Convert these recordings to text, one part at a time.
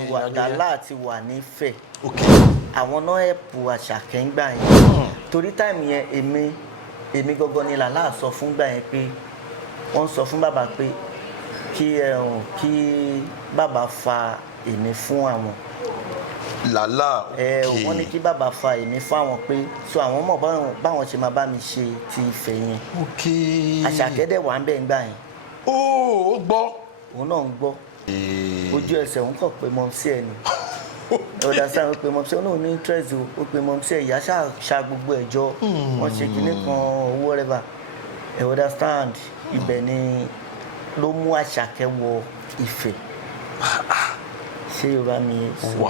Lálá ti wà nífẹ̀. Okay. Àwọn náà ẹ̀pù Àṣàkẹ́ ń gbà yẹn. Torí táìmù yẹn èmi gangan ni Lálá sọ fún gbà yẹn pé wọ́n sọ fún bàbá pé kí bàbá fa èmi fún àwọn. Lálá. Wọ́n ní kí bàbá fa èmi fún àwọn pé so àwọn mọ̀ báwọn ṣe máa bá mi ṣe ti Ifẹ̀ yẹn. Okay. Àṣàkẹ́ dẹ̀ wà ń bẹ̀ ń gbà yẹn. Ó gbọ́. Òun náà ń gbọ́. Ojú ẹsẹ̀ òun kàn pé mọ́ sí ẹni. Ọ̀dà sáà ó pe mọ́ sí ọ̀nà ní interest ó pe mọ́ sí ìyá ṣá gbogbo ẹ̀jọ́ wọ́n ṣe kinní kan owó rẹ́bà ẹ̀ understand ibẹ̀ ni ló mú Àṣàkẹ́ wọ Ifẹ̀. Ṣé Yorùbá mi sọ?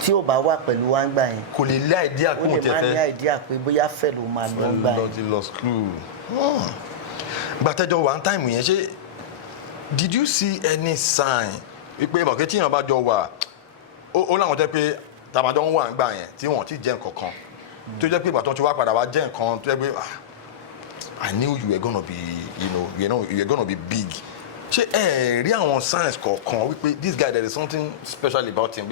Tí ò bá wà pẹ̀lú wa ń gbà yẹn kò lè lé àìdíà kó tẹ̀fẹ́. ó lè má ní àìdíà pé bóyá fẹ́ ló máa lọ gbà yẹn. lọ ti lọ school. Gbàtẹ́jọ́ one time yẹn ṣé did you see any sign wípé ìbọ̀kẹ́ tí èèyàn bá jọ wà ó láwọn jẹ́ pé tàbájọ́ ń wà ń gbà yẹn tí wọ́n ti jẹ́ nǹkan kan tó jẹ́ pé ìgbà tó ti wá padà wá jẹ́ nǹkan tó jẹ́ pé I knew you were gonna be you were gonna be big. Ṣé ẹ rí àwọn signs kọ̀ọ̀kan wípé this guy there is something special about him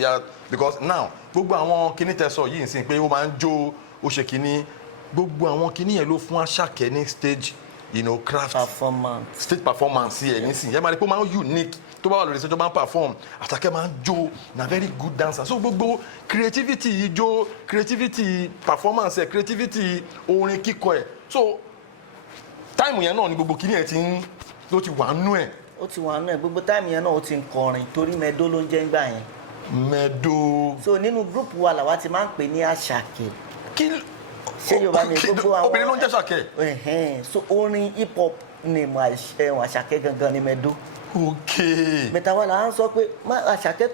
because now gbogbo àwọn kinní tẹ̀sọ̀ yìí ń sìn pé ó máa ń jó ó ṣe kinní gbogbo àwọn kinní yẹn ló fún Àṣàkẹ́ ní stage craft stage performance yẹn nísìn yẹn máa rí pé ó máa ń unique tó bá wà lórí ìṣẹ́jọ́ máa ń perform Àṣàkẹ́ máa ń jó na very good dancer so gbogbo creativity ijó creativity performance ẹ̀ creativity orin kíkọ ẹ̀ so táìmù yẹn náà ni gbogbo kinní yẹn ló ti wà nú ẹ̀. Ó ti wà nú ẹ̀ gbogbo táìmù yẹn náà ó ti ń kọrin torí mẹ́dó ló ń jẹ́ ńgbà yẹn. Mẹ́dó. So nínú gúrùpù wa làwa ti máa ń pè ní Àṣàkẹ́. Ṣé Yorùbá mi gbogbo àwọn obìnrin ló ń jẹ́ Àṣàkẹ́. So orin hip hop ni Àṣàkẹ́ gangan ni mẹ́dó. Okay. Mẹ́ta wa là ń sọ pé Àṣàkẹ́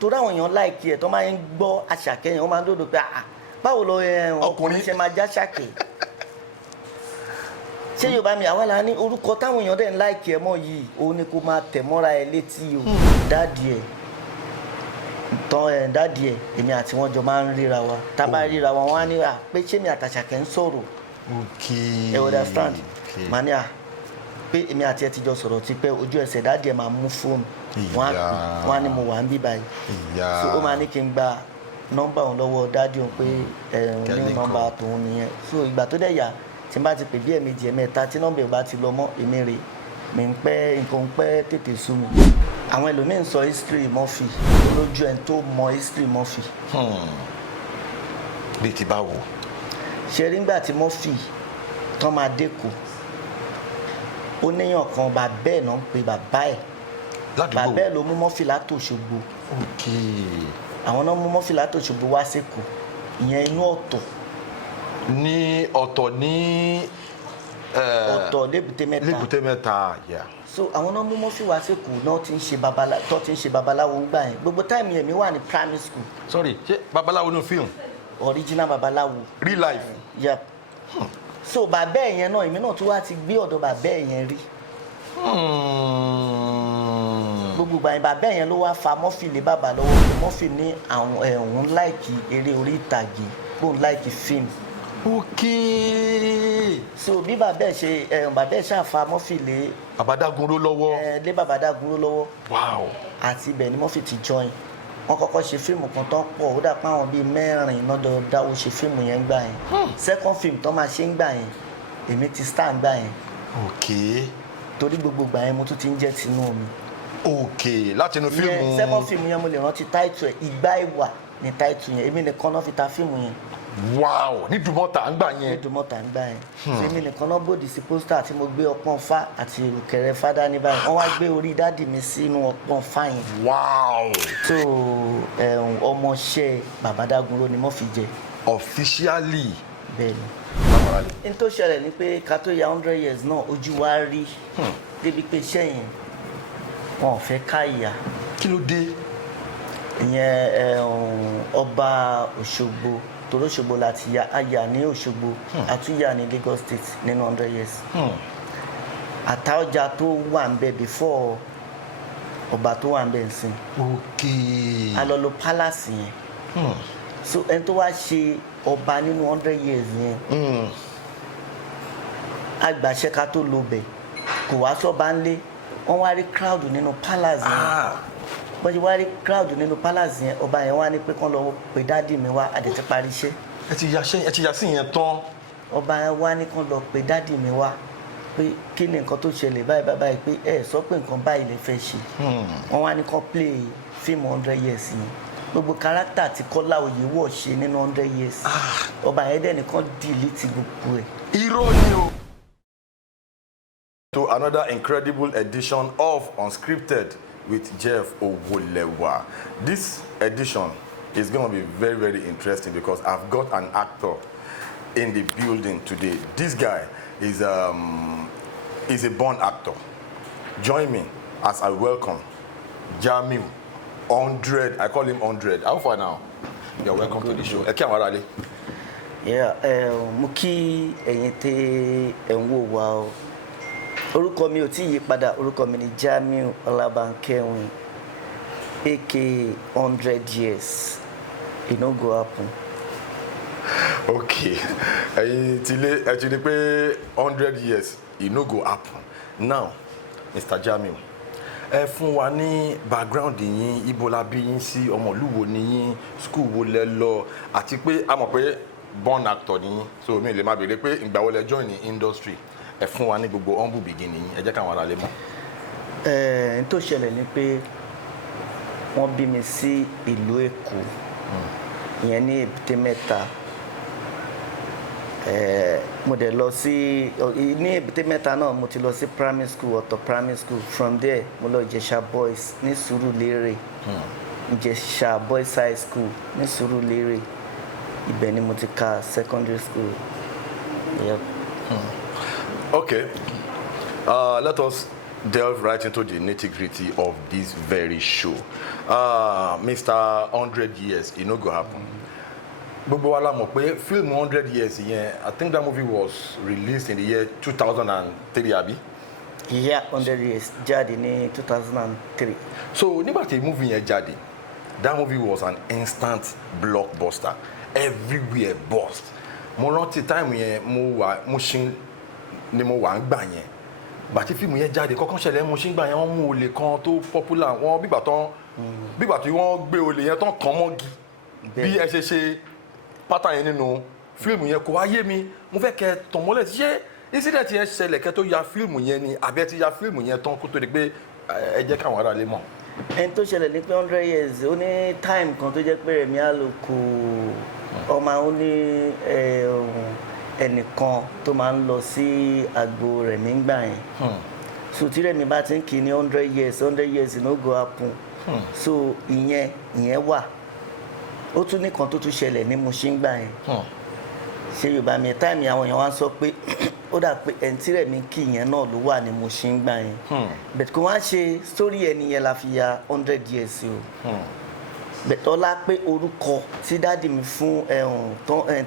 torí àwọn èèyàn láìkí ẹ̀ tó máa ń gbọ́ Àṣàkẹ́ yẹn wọ́n máa ń dòdò pé báwo lọ ọkùnrin ṣe máa já Àṣàkẹ́. Ṣé Yorùbá mi àwa la ní orúkọ táwọn èèyàn dẹ̀ ń láìkí ẹ̀ mọ́ yìí òun ni kò máa tẹ̀ mọ́ra ẹ̀ létí o dáàdì ẹ̀ èmi àti wọn jọ máa ń ríra wa tá a bá ríra wa wọn á ní pé ṣé mi àtàṣàkẹ́ ń sọ̀rọ̀. Okay. ẹ understand màá ní pé èmi àti ẹ ti jọ sọ̀rọ̀ ti pẹ́ ojú ẹsẹ̀ dáàdì ẹ̀ máa mú fóònù wọn á ní mo wà ń bí báyìí so ó máa ní kí n gba nọ́mbà òun lọ́wọ́ dáàdì òun pé ní nọ́mbà tòun nìyẹn so ìgbà tó dẹ̀ yà tí n bá ti pè bí ẹ̀mejì ẹ̀mẹ́ta tí nọ́mbà ẹ̀ bá ti lọ mọ́ èmi rè mi ń pẹ́ nǹkan ń pẹ́ tètè sú mi. Àwọn ẹlòmíín sọ history Murphy lójú ẹni tó mọ history Murphy. Bí ti báwo. Ṣe rí ngbà tí Murphy tán máa dẹ́kun ó níyàn kan bàbá ẹ̀ náà ń pe bàbá ẹ̀ bàbá ẹ̀ ló mú Murphy látòṣogbo. Àwọn náà mú Murphy látòṣogbo wá sẹ́kù ìyẹn inú ọ̀tọ̀. Ní ọ̀tọ̀ ní ọ̀tọ̀ lébùté mẹ́ta. So àwọn náà mú Murphy wá sẹ́kù náà ti ń ṣe babaláwo gbà yẹn gbogbo táìmù yẹn mi wà ní primary school. Sorry ṣé babaláwo ní film. Original babaláwo. Real life. Yep. So bàbá ẹ̀ yẹn náà èmi náà tún wá ti gbé ọ̀dọ̀ bàbá ẹ̀ yẹn rí. Gbogbo ìgbà yẹn bàbá ẹ̀ yẹn ló wá fa Murphy lé bàbá lọ́wọ́ Murphy ní àwọn òun láìkì eré orí ìtàgé òun láìkì fíìmù. Okay. So bí bàbá ẹ̀ ṣàfa Murphy lé Bàbá Dagunro lọ́wọ́. Lé Bàbá Dagunro lọ́wọ́. Wow. Àti ibẹ̀ ni Murphy ti join. Wọ́n kọ́kọ́ ṣe fíìmù kan tán pọ̀ ó dà pé àwọn bíi mẹ́rin lọ́dọ̀ dáwọ́ ṣe fíìmù yẹn gbà yẹn. Second film tán máa ṣe ń gbà yẹn èmi ti star gbà yẹn. Okay. Torí gbogbo gbà yẹn mo tún ti ń jẹ́ tinú omi. Okay. Láti inú fíìmù. Second film yẹn mo lè rántí title ẹ̀ Ìgbà Ìwà ni title yẹn èmi nìkan náà fi ta fíìmù yẹn. Wow. Ní Dùmọ̀tà ń gbà yẹn. Ní Dùmọ̀tà ń gbà yẹn. Èmi nìkan náà bòdì sí pósítà tí mo gbé ọpọ́n fá àti ìrùkẹ̀rẹ̀ fádá ní báyìí wọ́n wá gbé orí dáàdì mi sínú ọpọ́n fá yẹn. Wow. So ọmọọṣẹ́ Bàbá Dagunro ni Murphy jẹ. Officially. Bẹ́ẹ̀ni. N tó ṣẹlẹ̀ ni pé ká tó ya 100 years náà ojú wa rí débi pé iṣẹ́ yẹn wọn ò fẹ́ ká ìyá. Kí ló dé? Ìyẹn ọba Òṣogbo torí Òṣogbo láti yà ní Òṣogbo àtúnyà ní Lagos State nínú 100 years. Àtaọjà tó wà ń bẹ before ọba tó wà ń bẹ nsìn. Okay. A lọ lo palace yẹn. So ẹni tó wá ṣe ọba nínú 100 years yẹn. Agbàṣẹ ká tó lo bẹ̀ kò wá sọ́ba ńlé wọ́n wá rí crowd nínú palace yẹn. bó ṣe wá rí crowd nínú palace yẹn ọba yẹn wá ní pé kán lọ pè dáàdì mi wá àdè ti parí iṣẹ́. ẹ ti yà sí yẹn tán. ọba yẹn wá ní kán lọ pè dáàdì mi wá pé kí ni nǹkan tó ṣẹlẹ̀ báyìí pé ẹ sọ pé nǹkan báyìí lè fẹ́ ṣe. wọ́n wá ní kán play fíìmù 100 years yẹn gbogbo kárátà tí Kọ́lá Oyèwọ̀ ṣe nínú 100 years ọba yẹn dẹ̀ nìkan delete gbogbo ẹ̀. irọ́ ni o. To another incredible edition of Unscripted with Jeff Owolewa. This edition is going to be very, very interesting because I've got an actor in the building today. This guy is a born actor. Join me as I welcome Jamiu 100. I call him 100. How far now? You're welcome to the show. Yeah, mo kí ẹ̀yin tẹ́ ẹ ń wò wá o. Orúkọ mi ò tí yí padà, orúkọ mi ni Jamiu Olabankewin, aka 100 years. It no go happen. Okay. Ẹ̀yin ti ní pé 100 years, it no go happen. Now, Mr. Jamiu, ẹ fún wa ní background yín, ibo la bí yín sí, ọmọlúwo ni yín, school wo lẹ lọ, àti pé a mọ̀ pé born actor ni yín, so mi lè máa béèrè pé ìgbà wo lẹ join ní industry. Ẹ fún wa ní gbogbo humble beginning yín, ẹ jẹ́ káwọn ará lè mọ̀. N tó ṣẹlẹ̀ ni pé wọ́n bí mi sí ìlú Èkó, ìyẹn ní Èbúté Mẹ́ta. Mo dẹ̀ lọ sí ní Èbúté Mẹ́ta náà mo ti lọ sí primary school, Ọ̀tọ̀ primary school. From there mo lọ Ìjẹ̀ṣà boys ní Sùúrùlérè, Ìjẹ̀ṣà boys high school ní Sùúrùlérè. Ibẹ̀ ni mo ti ka secondary school. Yep. Okay, let us delve right into the nitty-gritty of this very show. Mr. 100 years, it no go happen. Gbogbo wa la mọ̀ pé film 100 years yẹn, I think that movie was released in the year 2003, abi? Yeah, 100 years jáde ní 2003. So nígbà tí movie yẹn jáde, that movie was an instant blockbuster. Everywhere burst. Mo rántí time yẹn mo ṣin ni mo wà ń gbà yẹn. Bàtí fíìmù yẹn jáde kọ́kọ́ ṣẹlẹ̀ mo ṣin gbà yẹn wọ́n mú olè kan tó popular wọ́n bígbà tí wọ́n gbé olè yẹn tán kàn mọ́gi. Bí ẹ ṣe pátá yẹn nínú fíìmù yẹn kò wáyé mi mo fẹ́ kẹ́ tàn mọ́lẹ̀ ṣé incident yẹn ṣẹlẹ̀ kẹ́ tó ya fíìmù yẹn ni àbí ẹ ti ya fíìmù yẹn tán kó tó di pé ẹ jẹ́ káwọn ará lè mọ̀. Ẹni tó ṣẹlẹ̀ ní pé 100 years ó ní time kan tó jẹ́ pé Rẹ̀mí Àlòkù ọmọ ó ní ẹnìkan tó máa ń lọ sí àgbo Rẹ̀mí ńgbà yẹn. So tí Rẹ̀mí bá ti ń kí ní 100 years no go happen. So ìyẹn wà. Ó tún ní kan tó tún ṣẹlẹ̀ ní Mushin gbà yẹn. Ṣé Yorùbá mi time àwọn èèyàn wá sọ pé ó dà pé ẹni tí Rẹ̀mí kí yẹn náà ló wà ní Mushin gbà yẹn. But kò wá ṣe story ẹni yẹn la fi ya 100 years o. Bẹ̀tọ́lá pé orúkọ tí dáàdì mi fún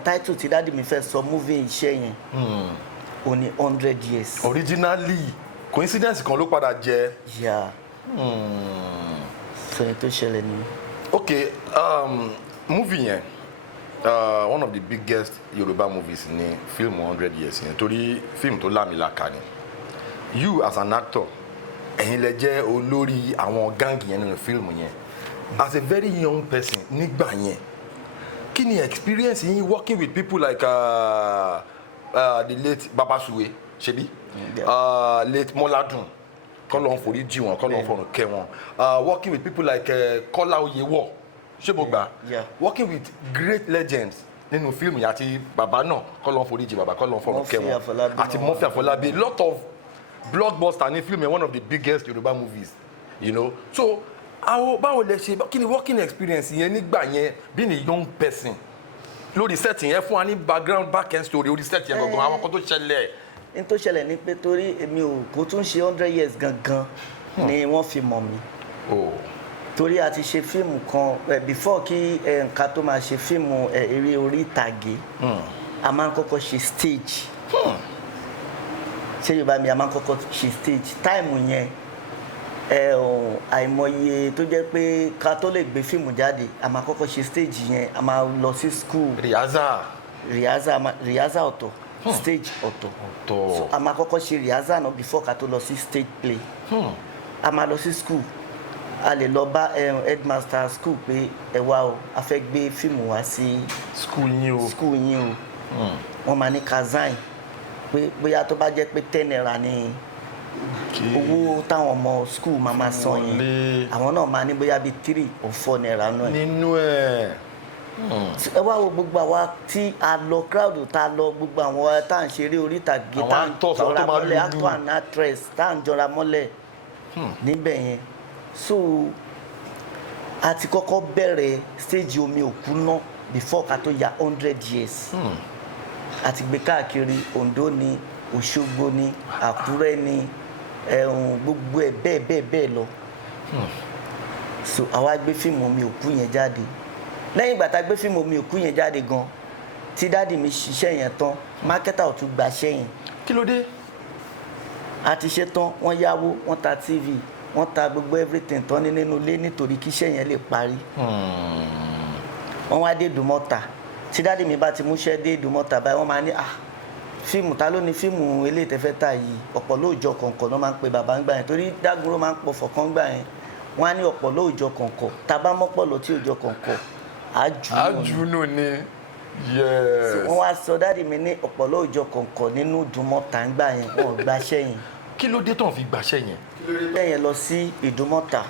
title tí dáàdì mi fẹ́ sọ movie iṣẹ́ yẹn ó ní 100 years. Originally coincidence kan ló padà jẹ. Yeah. So èyí tó ṣẹlẹ̀ ni. Okay, movie yẹn one of the biggest Yoruba movies ni film 100 years yẹn torí film tó lámìlaka ni. You as an actor ẹ̀yin lẹ jẹ́ olórí àwọn gang yẹn nínú film yẹn. As a very young person nígbà yẹn kí ni experience yín working with people like the late Babasuwe ṣebí late Moladun kọ́lọ́n forí jì wọ́n kọ́lọ́n fọ̀rùn kẹ́ wọn working with people like Kọ́lá Oyèwọ̀ ṣé mo gbà working with great legends nínú fíìmù yẹn àti bàbá náà kọ́lọ́n forí jì bàbá kọ́lọ́n fọ̀rùn kẹ́ wọn àti Murphy Afọlábí lot of blockbuster ní fíìmù yẹn one of the biggest Yoruba movies you know so báwo lẹ ṣe kí ni working experience yẹn nígbà yẹn being a young person lórí set yẹn fún wa ní back end story lórí set yẹn gbọ̀ngàn àwọn kan tó ṣẹlẹ̀. N tó ṣẹlẹ̀ ni pé torí èmi ò kó tún ṣe 100 years gangan ni wọ́n fi mọ̀ mí. Torí a ti ṣe fíìmù kan before kí nǹkan tó máa ṣe fíìmù eré orí ìtàgé a máa ń kọ́kọ́ ṣe stage. Ṣé Yorùbá mi a máa ń kọ́kọ́ ṣe stage time yẹn àìmọye tó jẹ́ pé ká tó lè gbé fíìmù jáde a máa kọ́kọ́ ṣe stage yẹn a máa lọ sí school. Riaza ọ̀tọ̀ stage ọ̀tọ̀ so a máa kọ́kọ́ ṣe riaza náà before ká tó lọ sí stage play. A máa lọ sí school a lè lọ bá headmaster school pé ẹ wá o a fẹ́ gbé fíìmù wá sí school yín o wọ́n máa ní kazine pé bóyá tó bá jẹ́ pé 10 naira ni owó táwọn ọmọ school máa san yẹn àwọn náà máa ní bóyá bíi 3 or 4 naira nínú ẹ̀. ẹ wá wo gbogbo àwa tí a lọ crowd tá a lọ gbogbo àwọn tá à ń ṣeré orí ìtàgé tá à ń jọra mọ́lẹ̀ actor and actress tá à ń jọra mọ́lẹ̀ níbẹ̀ yẹn so a ti kọ́kọ́ bẹ̀rẹ̀ stage omi òkú náà before ká tó ya 100 years a ti gbé káàkiri Oǹdó ni Òṣogbo ni Àkúrẹ́ ni gbogbo ẹ̀ bẹ́ẹ̀ lọ so àwa gbé fíìmù omi òkú yẹn jáde lẹ́yìn ìgbà tá a gbé fíìmù omi òkú yẹn jáde gan tí dáàdì mi ṣiṣẹ́ yẹn tán mákẹ́tà ò tún gbaṣẹ́ yẹn. kí ló dé. a ti ṣe tán wọ́n yáwó wọ́n ta tv wọ́n ta gbogbo everything tán ní nínú ilé nítorí kíṣẹ́ yẹn lè parí. wọ́n wá dé Ìdúmọ̀tà tí dáàdì mi bá ti múṣẹ́ dé Ìdúmọ̀tà báyìí wọ́n máa ní fíìmù ta ló ní fíìmù eléyìí tẹ́fẹ́ tà yìí ọ̀pọ̀ lóòjọ́ kọ̀ọ̀kan ló máa ń pe bàbá ń gbà yẹn torí Dágunró máa ń pọ̀ fọ̀kan gbà yẹn wọ́n á ní ọ̀pọ̀ lóòjọ́ kọ̀ọ̀kan tá a bá mọ́pọ̀ lọ tí òòjọ́ kọ̀ọ̀kan àjùnú ni yes. wọ́n wá sọ dáàdì mi ní ọ̀pọ̀ lóòjọ́ kọ̀ọ̀kan nínú Ìdúmọ̀tà ń gbà yẹn wọ́n gbaṣẹ́ yẹn. kí ló dé tán fi gbaṣẹ́ yẹn. lẹ́yìn lọ sí Ìdúmọ̀tà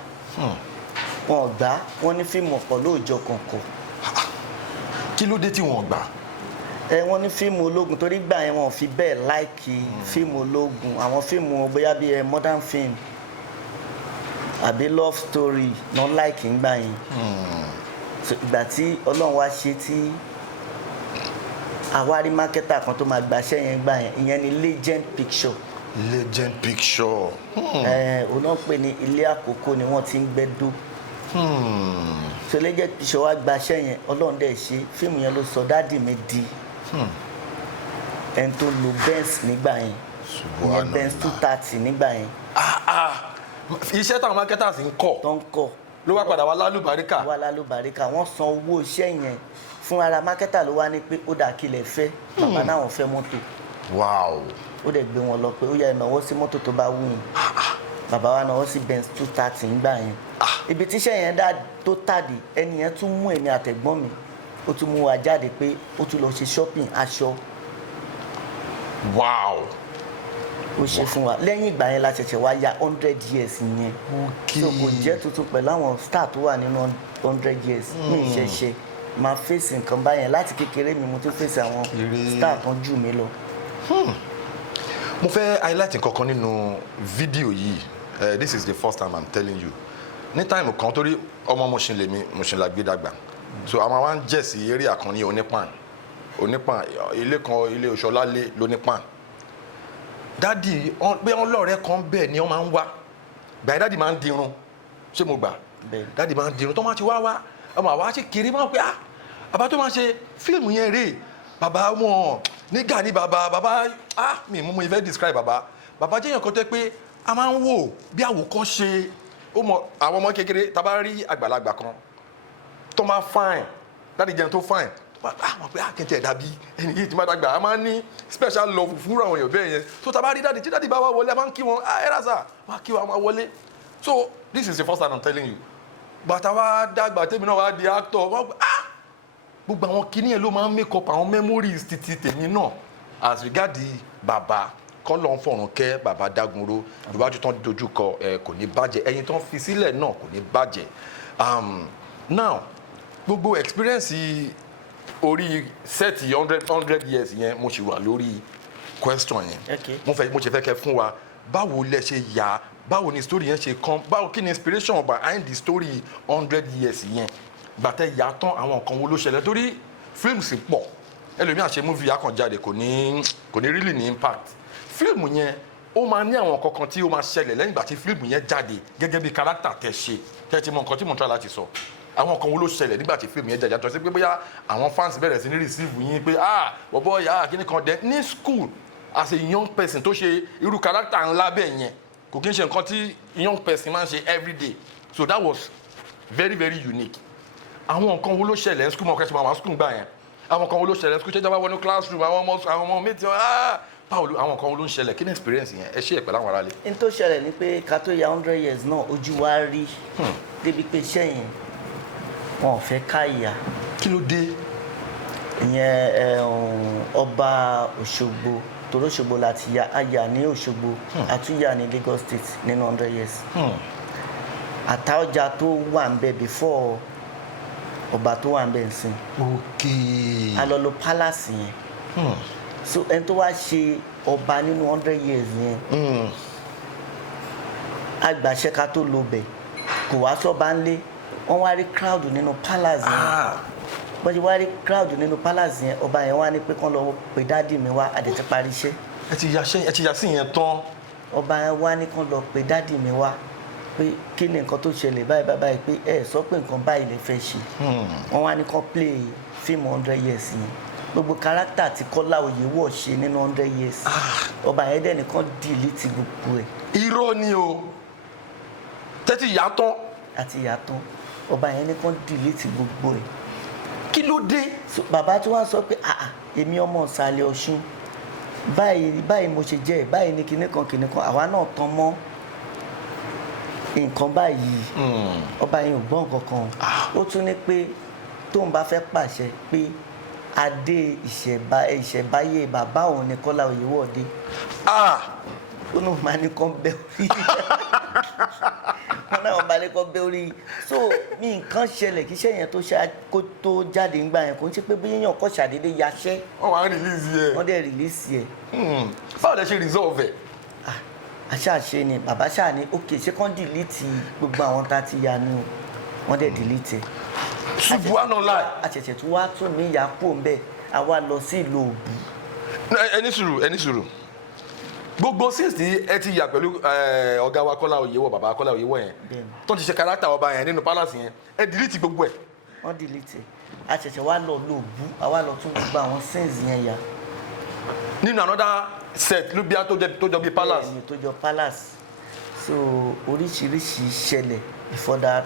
wọn gbà wọ́n ní fíìmù ọ̀pọ̀ lóòjọ́ kọ̀ọ̀kan. kí ló dé tí wọ́n gbà. wọ́n ní fíìmù ológun torí gbà yẹn wọn ò fi bẹ́ẹ̀ láìkì fíìmù ológun àwọn fíìmù bóyá bíi modern film àbí love story náà láìkì ń gbà yẹn. ìgbà tí Ọlọ́run wá ṣe tí àwárí mákẹ́tà kan tó máa gbaṣẹ́ yẹn gbà yẹn ìyẹn ni Legend Picture. Legend Picture. òun náà pè ní ilé àkókò ni wọ́n ti ń gbẹ́dó. so Legend Picture wá gbaṣẹ́ yẹn Ọlọ́run dẹ̀ ṣe fíìmù yẹn ló sọ dáàdì mi di ẹni tó lo Benz nígbà yẹn ìyẹn Benz 230 nígbà yẹn. iṣẹ́ táwọn marketers ń kọ́ tó ń kọ́ ló wá padà wá lálùbáríkà. wọ́n san owó iṣẹ́ yẹn fún ara marketer ló wá ní pé ó dà kílẹ̀ fẹ́ bàbá náà wọ́n fẹ́ mọ́tò. wow. ó dẹ̀ gbé wọn lọ pé ó yá ìnáwó sí mọ́tò tó bá wù yín bàbá wa náwó sí Benz 230 nígbà yẹn. ibi tíṣẹ́ yẹn tó tàdí ẹni yẹn tún mú èmi àtẹ̀gbọ́n mi ó tún mú wa jáde pé ó tún lọ ṣe shopping aṣọ. wow. ó ṣe fún wa lẹ́yìn ìgbà yẹn la ṣẹ̀ṣẹ̀ wá ya 100 years yẹn. so kò jẹ́ tuntun pẹ̀lú àwọn star tó wà nínú 100 years ní ìṣẹ̀ṣe máa fèsì nǹkan báyẹn láti kékeré mi mo tún fèsì àwọn star kan jù mí lọ. mo fẹ́ highlight nǹkankan nínú fídíò yìí this is the first time I'm telling you ní táìmù kan torí ọmọ Mùṣín lèmi Mùṣín la gbé dàgbà so àwọn wa ń jẹ́ sí eré àkànní onípàn ilé kan ilé Òṣọlálé lónípàn dádì pé wọ́n lọ́ọ̀rẹ́ kan bẹ́ẹ̀ ni wọ́n máa ń wá gbà dádì máa ń dirun ṣé mo gbà dádì máa ń dirun tó máa ti wá ọmọ àwa ṣe kiri máa ń pẹ́ bàbá tó máa ṣe fíìmù yẹn rèé bàbá wọn nígà ní bàbá mi mú ìfẹ́ describe bàbá jẹ́ èèyàn kan tẹ́ pé a máa ń wò bí àwòkọ́ṣe àwọn ọmọ kékeré tá a bá rí àgbàlagbà kan tó máa fine láti jẹun tó fine àwọn pé akẹ́ntẹ́ dàbí ẹni yìí ti máa dàgbà a máa ń ní special love fún àwọn èèyàn bẹ́ẹ̀ yẹn tó tá a bá rí dáàdì tí dáàdì bá wá wọlé a máa ń kí wọn ẹ̀rọ sà wá kí wọn a máa wọlé so this is the first time I'm telling you bàtà wá dàgbà tèmi náà wá di actor gbogbo àwọn kinní yẹn ló máa ń make up àwọn memories títí tèmi náà as regard bàbá kọ́lọ̀ ń fọ̀rùn kẹ́ bàbá Dagunro ìwájú tán dojú kọ kò ní bàjẹ́ ẹ̀yin tán fi sílẹ̀ náà kò ní bàjẹ́ now gbogbo experience orí sẹ́ẹ̀tì 100 years yẹn mo ṣì wà lórí question yẹn mo ṣe fẹ́ kẹ́ fún wa báwo lẹ ṣe yà báwo ni story yẹn ṣe kàn báwo kí ni inspiration behind the story 100 years yẹn gbàtẹ́ yà tán àwọn nǹkan wo ló ṣẹlẹ̀ torí films pọ̀ ẹlòmíà ṣe movie akànjáde kò ní really ní impact fíìmù yẹn ó máa ní àwọn kankan tí ó máa ṣẹlẹ̀ lẹ́yìn ìgbà tí fíìmù yẹn jáde gẹ́gẹ́ bí kárátà tẹ́ ṣe tẹ́ ti mọ nǹkan tí mo ń try láti sọ àwọn kan wo ló ṣẹlẹ̀ nígbà tí fíìmù yẹn jáde àtọ́ sí pé bóyá àwọn fans bẹ̀rẹ̀ sí ní receive yín pé bọ̀bọ̀ ìyá kíní kan dẹ ní school as a young person tó ṣe irú kárátà ńlá bẹ́ẹ̀ yẹn kò kí n ṣe nǹkan tí young person máa ń ṣe everyday so that was very very unique àwọn nǹkan wo ló ṣẹlẹ̀ ní school mọ̀ kẹ́sì máa wà school gbà yẹn àwọn kan wo ló ṣẹlẹ̀ ní school ṣẹ́jà bá wọnú classroom àwọn ọmọ méjì báwo àwọn kan ló ń ṣẹlẹ̀ kí ni experience yẹn ẹ ṣe ẹ̀ pẹ̀lú àwọn aráalé. n tó ṣẹlẹ̀ ni pé ká tó ya 100 years náà ojú wa rí débi pé iṣẹ́ yẹn wọn ò fẹ́ ká ìyá. kí ló dé. ìyẹn ọba Òṣogbo torí Òṣogbo láti ya àyà ní Òṣogbo àtúnyà ní Lagos State nínú 100 years. àtàọjà tó wà ń bẹ before ọba tó wà ń bẹ nsìn. okay. a lọ lo palace yẹn. so ẹni tó wá ṣe ọba nínú 100 years yẹn. agbàṣẹ ká tó lo bẹ̀ kò wá sọ́ba ńlé wọ́n wá rí crowd nínú palace yẹn. bọ́n ṣe wá rí crowd nínú palace yẹn ọba yẹn wá ní pé kán lọ pè dáàdì mi wá àdè ti parí iṣẹ́. ẹ ti yà sí yẹn tán. ọba yẹn wá ní kán lọ pè dáàdì mi wá pé kí ni nǹkan tó ṣẹlẹ̀ báyìí báyìí pé ẹ sọ pé nǹkan báyìí lè fẹ́ ṣe. wọ́n wá ní kán play fíìmù 100 years yẹn gbogbo kárátà tí Kọ́lá Oyèwọ̀ ṣe nínú 100 years ọba yẹn dẹ̀ nìkan delete gbogbo ẹ̀. irọ́ ni o tẹ́tí yàtọ̀. àti yàtọ̀ ọba yẹn nìkan delete gbogbo ẹ̀. kí ló dé. bàbá tí wọ́n sọ pé èmi ọmọ ìsàlẹ̀ Ọ̀ṣun báyìí mo ṣe jẹ́ báyìí ní kinní kan àwa náà tán mọ́ nǹkan báyìí ọba yẹn ò gbọ́ nǹkan kan ó tún ní pé tóun bá fẹ́ pàṣẹ pé adé ìṣẹ̀báyé bàbá òun ni Kọ́lá Oyèwọ̀ dé ó náà máa ní kán bẹ́ orí wọn náà balẹ̀ kán bẹ́ orí so mi nǹkan ṣẹlẹ̀ kí iṣẹ́ yẹn kó tó jáde ńgbà yẹn kò ń ṣe pé bí yíyan kọ́ ṣàdédé yaṣẹ́ wọ́n wá release ẹ̀ wọ́n dẹ̀ release ẹ̀. báwo lẹ ṣe resolve ẹ̀. àṣàṣe ni bàbá ṣáà ní ok ṣé kán delete gbogbo àwọn tá a ti ya ni wọ́n dẹ̀ delete ẹ̀. ṣùgbọ́n àná láì. àṣẹ̀ṣẹ̀ tí wàá tún mí ìyá kú òun bẹ́ẹ̀ àwa lọ sí ìlú Òbú. ẹni sùúrù gbogbo since tí ẹ ti yà pẹ̀lú ọ̀gá wa Kọ́lá Oyèwọ̀ bàbá Kọ́lá Oyèwọ̀ yẹn tó ti ṣe kárátà ọba yẹn nínú palace yẹn ẹ delete gbogbo ẹ̀. wọ́n delete àṣẹ̀ṣẹ̀ wá lọ Òbú àwa lọ tún gbogbo àwọn scenes yẹn yà. nínú another set ló bí a tó jọ bí palace. bẹ́ẹ̀ni tó jọ palace so oríṣiríṣi ṣẹlẹ̀ before that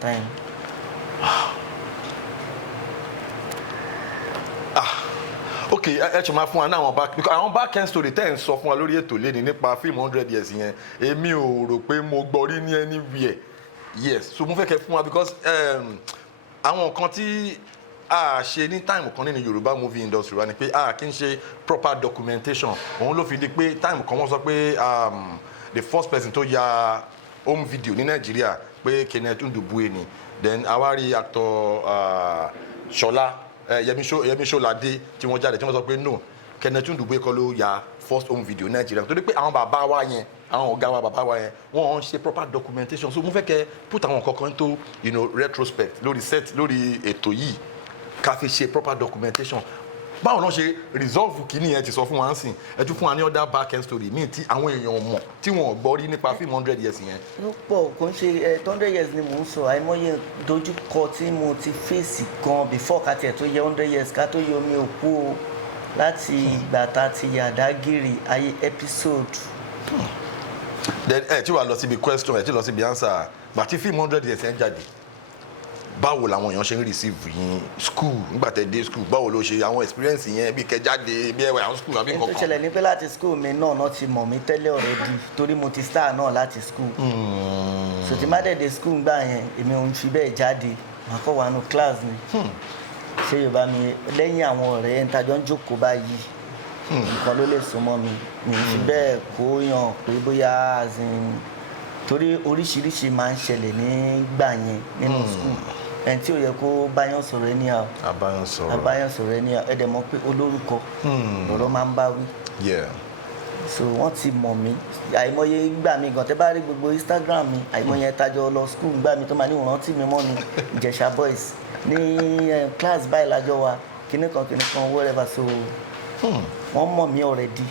time. ok ẹ ṣe máa fún wa ní àwọn back end story tẹ́ ẹ̀ ń sọ fún wa lórí ètò lẹ́ni nípa fíìmù 100 years yẹn èmi ò rò pé mo gbọ́ rí ní anywhere yes so mo fẹ́ kẹ́ fún wa because àwọn nǹkan tí a ṣe ní time kan nínú Yorùbá movie industry wa ni pé a kì í ṣe proper documentation òun ló fi di pé time kan wọ́n sọ pé the first person tó ya home video ní Nàìjíríà pé Kenneth Ndubue ni then awari actor Ṣọlá Yẹmí Ṣọládé tí wọ́n jáde tí wọ́n sọ pé no Kenneth Ndubue kọ́ ló ya first home video Nàìjíríà torí pé àwọn bàbá wa yẹn àwọn ọ̀gá wa bàbá wa yẹn wọ́n ń ṣe proper documentation so mo fẹ́ kẹ́ put àwọn kankan tó retrospect lórí set lórí ètò yìí ká fi ṣe proper documentation báwo náà ṣe resolve kìíní yẹn ti sọ fún wa ń sìn ẹ tún fún wa ní other back end story míì tí àwọn èèyàn mọ̀ tí wọ́n gbọ́ rí nípa fíìmù 100 years yẹn. ló pọ̀ kò ń ṣe 100 years ni mò ń sọ àìmọye dojúkọ tí mo ti fèsì gan before ká tiẹ̀ tó yẹ 100 years ká tó yẹ omi òkú o láti ìgbà tá a ti Yàdágìrì ayé episode. then ẹ tí wàá lọ síbi question ẹ tí lọ síbi answer gbàtí fíìmù 100 years yẹn jáde báwo làwọn èèyàn ṣe ń receive yín school nígbà tẹ́ dé school báwo ló ṣe àwọn experience yẹn bí kẹjáde bí ẹwà àwọn school àbí kankan. ètò ìṣẹ̀lẹ̀ ní pé láti school mi náà ti mọ̀ mí tẹ́lẹ̀ already torí mo ti star náà láti school. so tí má dẹ̀ dé school gbà yẹn èmi ò ń fi bẹ́ẹ̀ jáde màá kọ́ wà nù class mi. ṣé Yorùbá mi lẹ́yìn àwọn ọ̀rẹ́ ẹni tájọ́ ń jókòó báyìí nǹkan ló lè súnmọ́ mi mi ò fi bẹ́ẹ̀ kó yàn pé bóyá torí oríṣiríṣi máa ń ṣẹlẹ̀ nígbà yẹn nínú school ẹni tí ó yẹ kó báyọ̀ sọ̀rọ̀ ẹni à àbáyọ̀ sọ̀rọ̀ ẹni à ẹ̀dẹ̀ mọ̀ pé olórúkọ lọ́rọ̀ máa ń bá wí. so wọ́n ti mọ̀ mí àìmọye gbà mí gan tẹ́ bá rí gbogbo Instagram mi àìmọye ẹ̀tajọ lọ school gbà mí tó máa ní ìrántí mi mọ́ ni Ìjẹ̀ṣà boys ní class báyìí lájọ wa kinní kan whatever so wọ́n mọ̀ mí already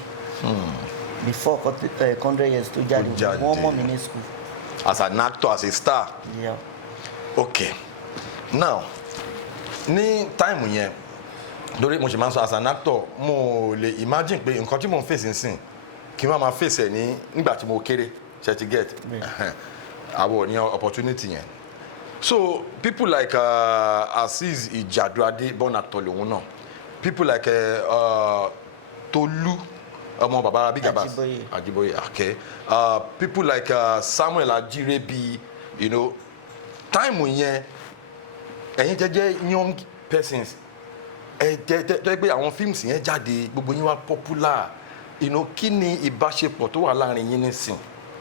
before 100 years tó jáde wọ́n mọ̀ mí ní school. as an actor as a star. Yeah. okay now ní táìmù yẹn lórí mo ṣe máa ń sọ as an actor mo lè imagine pé nǹkan tí mo ń fèsì nsìn kí n máa fèsì ẹ̀ nígbà tí mo kéré ṣe ti get àwọn ní opportunity yẹn so people like Azeez Ijaduade born actor lòun náà people like Tolu ọmọ baba Big Abbas Ajiboye okay people like Samuel Ajirebi you know time yẹn ẹ̀yin jẹ́jẹ́ young persons jẹ́ pé àwọn films yẹn jáde gbogbo yín wá popular you know kí ni ìbáṣepọ̀ tó wà láàrin yín nísìn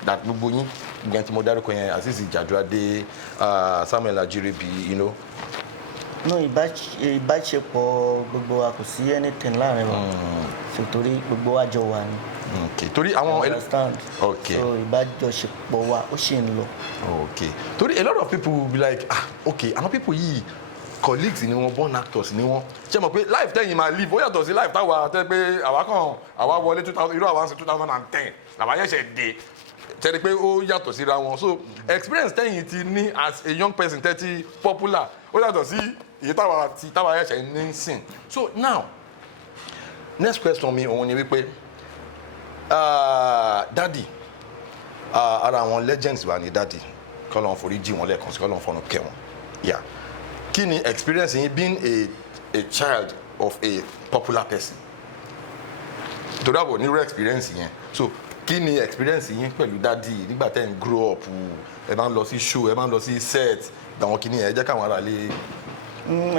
that gbogbo yín ìgbà tí mo dárúkọ yẹn Azeez Jaduade Samuel Ajirebi you know. no ìbáṣepọ̀ gbogbo wa kò sí anything láàrin wa so torí gbogbo wa jọ wà ní. okay torí àwọn understand okay so ìbájọṣepọ̀ wa ó ṣì ń lọ. okay torí a lot of people will be like okay àwọn people yìí colleagues ni wọn born actors ni wọn ṣe mọ̀ pé life tẹ́yìn máa live ó yàtọ̀ sí life táwa tẹ́ pé àwa wọlé 2000 irú àwa ń ṣe 2010 làwa yẹn ṣe dé tẹ́lẹ̀ pé ó yàtọ̀ síra wọn so experience tẹ́yìn ti ní as a young person tẹ́tí popular ó yàtọ̀ sí èyí táwa yẹn ṣe ní sìn so now next question mi òun ni wípé daddy ara àwọn legends wa ni daddy kọ́lọ́n forí jì wọ́n lẹ́ẹ̀kan sí kọ́lọ́n fọ́nà kẹ́ wọn yeah kí ni experience yín being a child of a popular person torí àbọ̀ nírú experience yẹn so kí ni experience yín pẹ̀lú daddy nígbà tẹ́ ń grow up ẹ máa ń lọ sí show ẹ máa ń lọ sí set àwọn kìíní ẹ jẹ́ káwọn ará lè.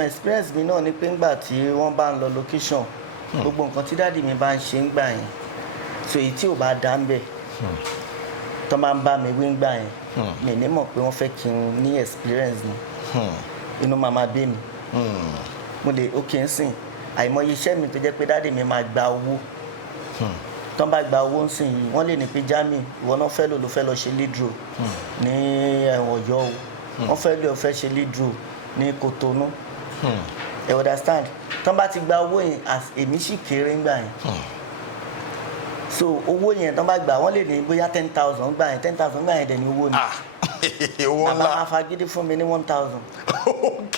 experience mi náà ni pé ńgbà tí wọ́n bá ń lọ location gbogbo nǹkan tí daddy mi bá ń ṣe ńgbà yẹn so èyí tí ò bá dá ń bẹ̀ tó máa ń bá mi wí ńgbà yẹn mi ní mọ̀ pé wọ́n fẹ́ kí n ní experience ni inú màmá bí mi mo lè ó kì í sìn àìmọye iṣẹ́ mi tó jẹ́ pé daddy mi máa gba owó tó ń bá gba owó ń sìn yìí wọ́n lè ní pé Jamiu ìwọ náà fẹ́ ló fẹ́ lọ ṣe lead role ní Ọ̀yọ́ o wọ́n fẹ́ ṣe lead role ní Kotonu ẹ understand tó ń bá ti gba owó yẹn èmi sì kéré ńgbà yẹn so owó yẹn tó ń bá gbà wọ́n lè ní bóyá 10,000 gbà yẹn 10,000 gbà yẹn dẹ̀ ní owó ni owó ńlá bàbá afagídí fún mi ní 1,000. ok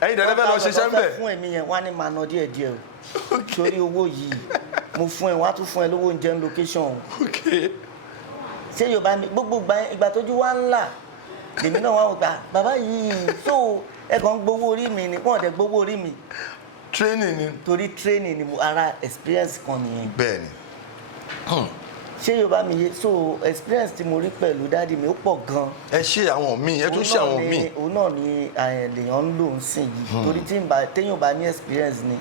ẹ̀yin dẹ̀ lẹ́fẹ̀ẹ́ lọ ṣiṣẹ́ ń bẹ̀. fún èmi yẹn wọ́n á ní máa ná díẹ̀díẹ̀ o torí owó yìí mo fún ẹ wọ́n á tún fún ẹ lówó oúnjẹ ń location o. ṣé Yorùbá mi gbogbo ìgbà tójú wa ń là lèmi náà wọ́n gbà bàbá yìí so ẹ kàn ń gbowó orí mi ni wọ́n dẹ̀ gbowó orí mi. training ni. torí training ni ara experience kan nìyẹn. bẹ́ẹ̀ni. ṣé Yorùbá mi yé so experience tí mo rí pẹ̀lú dáàdi mi ó pọ̀ gan. ẹ ṣe àwọn míì ẹ tún ṣe àwọn míì. òun náà ni lèèyàn ń lò ń sìn yìí torí téèyàn bá ní experience ni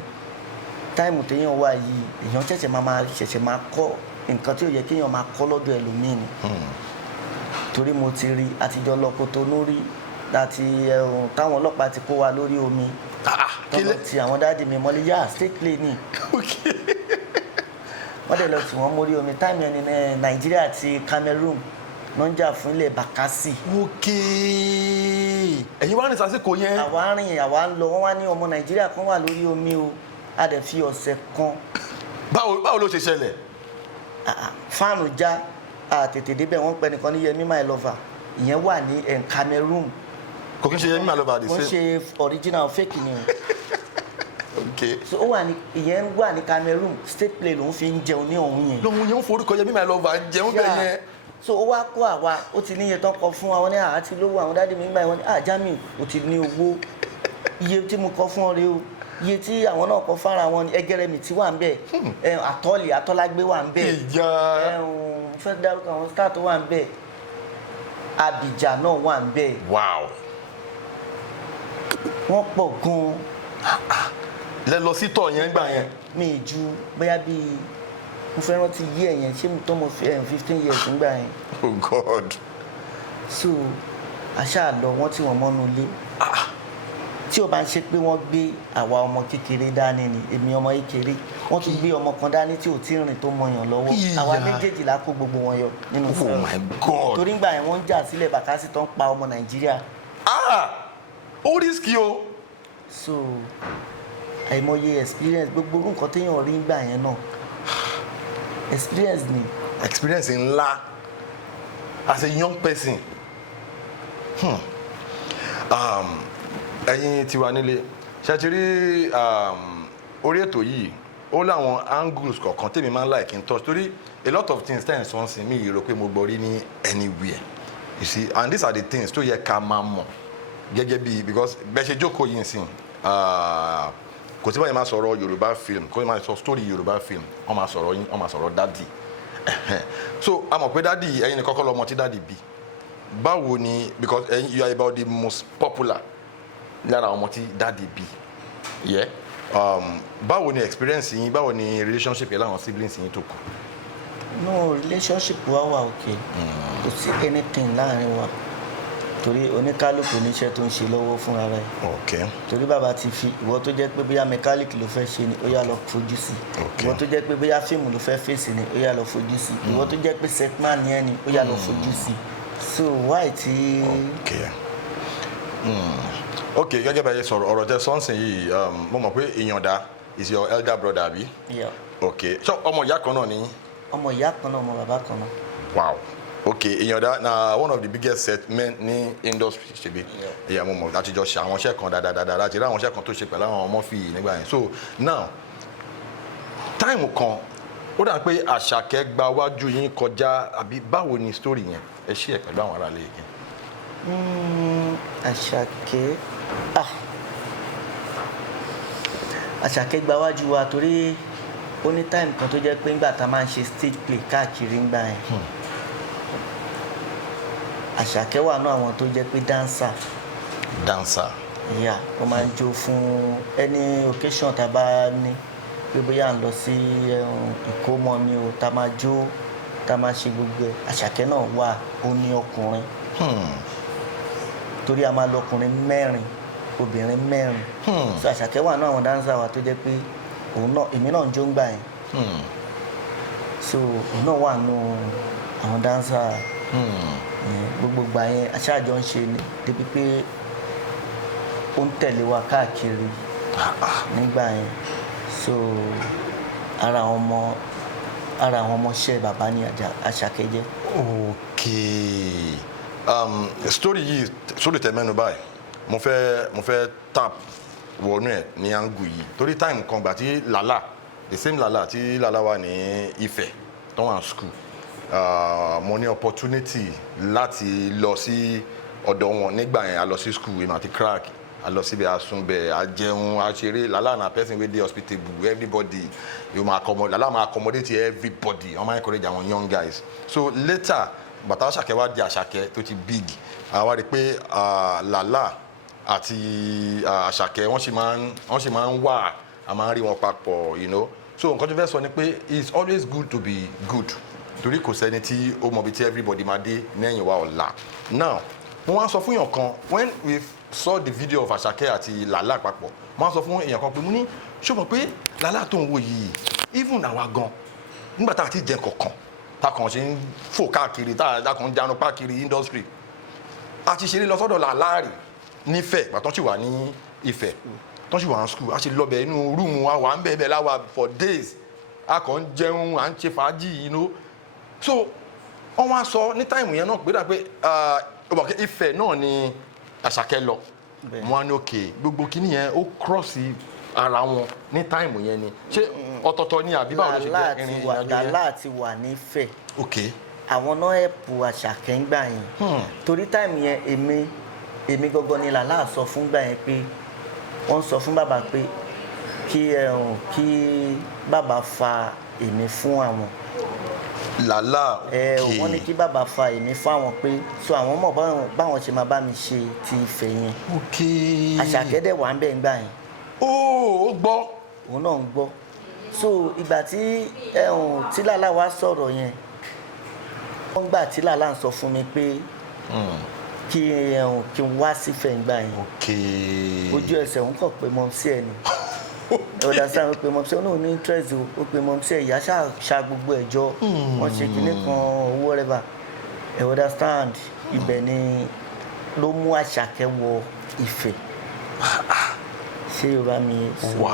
táìmù téèyàn wà yìí èèyàn ṣẹ̀ṣẹ̀ máa kọ́ nǹkan tí ó yẹ kéèyàn máa kọ́ lọ́dọ̀ ẹlòmíì ni torí mo ti rí àtijọ́ lọ Kotonu rí láti táwọn ọlọ́pàá ti kó wa lórí omi tọ́lọ́ ti àwọn dáàdi mi mọ́lẹ́ yá state play ni wọ́n dẹ̀ lọ tí wọ́n mórí omi táìmù ẹni Nàìjíríà àti Cameroon ló ń jà fún ilẹ̀ Bakassi. ok ẹ̀yin wá ní sásìkò yẹn. àwa ń lọ wọ́n wá ní ọmọ Nàìjíríà kan wà lórí omi o a dẹ̀ fi ọ̀sẹ̀ kan. báwo ló ṣe ṣẹlẹ̀. fáànù já tètè débẹ̀ wọ́n pẹ́ nìkan ní Yẹmí my lover ìyẹn wà ní Cameroon. kò kí n ṣe Yẹmí my lover kò ń ṣe original fake ni o. ok so ó wà ní ìyẹn wà ní Cameroon state play lòun fi ń jẹun ní ọ̀hún yẹn. lòun yẹn ń forúkọ Yẹmí my lover jẹun bẹ́ẹ̀ yẹn. so ó wá kó àwa ó ti níye tán kọ fún wa wọn ní àti lówó àwọn dáàdi mi ń gbà wọn ní Jamiu ó ti ní owó iye tí mo kọ fún ọ rẹ o iye tí àwọn náà kọ fára wọn ẹgẹrẹ mi tí wà ń bẹ àtọlágbé wà ń bẹ fẹẹ dárúkọ àwọn star tó wà ń bẹ Abidjan náà wà ń bẹ. wow. wọ́n pọ̀ gan-an. lẹ lọ sí tọ̀ yẹn gbà yẹn. mi ju bóyá bíi mo fẹ́ rántí yí ẹ̀yẹn ṣé mo tó mo fi 15 years ńgbà yẹn. oh god. so àṣà lọ wọ́n tí wọ́n mọ́nú ilé tí o bá ń ṣe pé wọ́n gbé àwa ọmọ kékeré dání ni èmi ọmọ kékeré wọ́n tún gbé ọmọ kan dání tí ò tí rìn tó mọyàn lọ́wọ́ àwa méjèèjì la kó gbogbo wọn yọ nínú fẹ́ràn. oh my god. torí ńgbà yẹn wọ́n ń jà sílẹ̀ Bakassi tó ń pa ọmọ Nàìjíríà. ó risky o. so àìmọye experience gbogbo nǹkan téèyàn rí ńgbà yẹn náà experience ni. experience ńlá as a young person. ẹ̀yin tiwa nílé ṣàtìrí orí ètò yìí ó láwọn angles kọ̀ọ̀kan tèmi máa ń like in touch torí a lot of things tẹ́ ẹ̀ sọ́n sí mi rò pé mo gbọ́ rí ní anywhere you see and these are the things tó yẹ ká máa mọ̀ gẹ́gẹ́ bí because bẹ́ẹ̀ ṣe jókòó yìí sìn kò sí báyìí máa sọ̀rọ̀ Yorùbá film kò sí máa sọ story Yorùbá film wọ́n máa sọ̀rọ̀ yín wọ́n máa sọ̀rọ̀ dádì so a mọ̀ pé dádì ẹ̀yin ni kọ́kọ́ lọ́mọ tí dádì bí báwo ni because you are about the most popular lára ọmọ tí dádì bí yeah báwo ni experience yín báwo ni relationship yẹn láwọn siblings yín tó kù. no relationship wa wà okay kò sí anything láàrin wa torí oníkálukú níṣẹ́ tó ń ṣe lọ́wọ́ fún ara ẹ̀. okay. torí bàbá ti fi ìwọ tó jẹ́ pé bóyá mẹkáníìkì ló fẹ́ ṣe ni ó yá lọ fojú sí. okay. ìwọ tó jẹ́ pé bóyá fíìmù ló fẹ́ fèsì ni ó yá lọ fojú sí. ìwọ tó jẹ́ pé setman yẹn ni ó yá lọ fojú sí. so why ti. okay. okay gẹ́gẹ́ bá yẹ sọ̀rọ̀ ọ̀rọ̀ tẹ sọ́nsìn yìí mo mọ̀ pé ìyànda is your elder brother àbí. yeah. okay so ọmọ ìyá kan náà ni. ọmọ ìyá kan náà ọmọ bàbá kan náà. wow. okay ìyànda na one of the biggest set men ní industry ṣebi ìyá mo mọ̀ láti jọ ṣe àwọn iṣẹ́ kan dáadáa láti rí àwọn iṣẹ́ kan tó ṣe pẹ̀lú àwọn ọmọ fi nígbà yẹn so now time kan ó dà pé Àṣàkẹ́ gba wájú yín kọjá àbí báwo ni story yẹn ẹ ṣí ẹ pẹ̀lú àwọn aráàlú yìí. Àṣàkẹ́ Àṣàkẹ́ gba wájú wa torí ó ní time kan tó jẹ́ pé ńgbà tá a máa ń ṣe stage play káàkiri ńgbà yẹn Àṣàkẹ́ wà náà àwọn tó jẹ́ pé dancer yeah ó máa ń jó fún any occasion tá a bá ní pé bóyá à ń lọ sí ìkómọ ni o tá a máa jó tá a máa ṣe gbogbo ẹ̀ Àṣàkẹ́ náà wà ó ní ọkùnrin torí a máa lọ ọkùnrin 4 obìnrin 4 so Àṣàkẹ́ wà náà àwọn dancer wa tó jẹ́ pé òun náà èmi náà ń jó ń gbà yẹn so òun náà wà nù àwọn dancer gbogbo gbà yẹn aṣáájọ ń ṣe ni débi pé ó ń tẹ̀lé wa káàkiri nígbà yẹn so ara àwọn ọmọọṣẹ́ bàbá ní Àṣàkẹ́ jẹ́. okay story yìí sórí tẹ mẹ́nu báyìí mo fẹ́ tap wọnú ẹ̀ ní angu yìí torí time kan gbà tí Lala the same Lala tí Lala wà ní Ifẹ̀ tó wà ní school mo ní opportunity láti lọ sí ọ̀dọ̀ wọn nígbà yẹn a lọ sí school èmi àti crack a lọ síbi àsunbẹ̀ àjẹun àṣeré Lala na person wey dey hospitable everybody you ma accommodate Lala ma accommodate everybody wọ́n máa encourage àwọn young guys so later bàtà Àṣàkẹ́ wá di Àṣàkẹ́ tó ti big àwa rí i pé Lala àti Àṣàkẹ́ wọ́n sì máa ń wà a máa ń rí wọn papọ̀ you know so nǹkan tó fẹ́ sọ ni pé it's always good to be good torí kò sẹ́ni tí ó mọ̀ bí tí everybody máa dé lẹ́yìn wa ọ̀la now mo wá sọ fún èèyàn kan when we saw the video of Àṣàkẹ́ àti Lala papọ̀ mo wá sọ fún èèyàn kan pé mo ní ṣó mọ̀ pé Lala tó ń wo yìí even àwa gan nígbà tá a ti jẹ kọ̀ọ̀kan tá a kàn ṣe ń fò káàkiri tá a kàn ń jánu káàkiri industry a ti ṣeré lọ sọ́dọ̀ Lala rè nífẹ̀ẹ́ gbà tó ń ṣì wà ní Ifẹ̀ tó ń ṣì wà ní school a ṣe lọ bẹ̀ inú rúùmù wa wà ń bẹ̀ láwa for days a kàn ń jẹun à ń ṣe fàájì you know so wọ́n wá sọ ní táìmù yẹn náà pé dà pé Ifẹ̀ náà ni Àṣàkẹ́ lọ wọn á ní òkè gbogbo kíní yẹn ó cross ara wọn ní táìmù yẹn ni ṣé ọ̀tọ̀ọ̀tọ̀ ni àbí báwo ló ṣe jẹ́ ìrìn ìrìnàjò yẹn. Lala ti wà nífẹ̀ okay. àwọn náà ẹ̀pù Àṣàkẹ́ ń gbà yẹn torí táìmù yẹn èmi gangan ni Lala sọ fún gbà yẹn pé wọ́n sọ fún bàbá pé kí bàbá fa èmi fún àwọn. Lala okay. wọ́n ní kí bàbá fa èmi fáwọn pé so àwọn mọ̀ báwọn ṣe máa bá mi ṣe ti Ifẹ̀ yẹn. okay. Àṣàkẹ́ dẹ̀ wà ń bẹ̀ ń gbà yẹn. ó gbọ́. òun náà ń gbọ́ so ìgbà tí Lala wá sọ̀rọ̀ yẹn wọ́n gbà tí Lala ń sọ fún mi pé kí n wá sífẹ̀ ń gbà yẹn ojú ẹsẹ̀ òun kàn pé mọ́ sí ẹ̀ ni ọ̀dà sáà ó pe mọ́ sí ẹ̀ náà ní interest ó pe mọ́ sí ẹ̀ ìyá ṣá gbogbo ẹ̀jọ́ wọ́n ṣe kinní kan owó rẹ́bà ẹ̀ understand ibẹ̀ ni ló mú Àṣàkẹ́ wọ Ifẹ̀ ṣé yorùbá mi sọ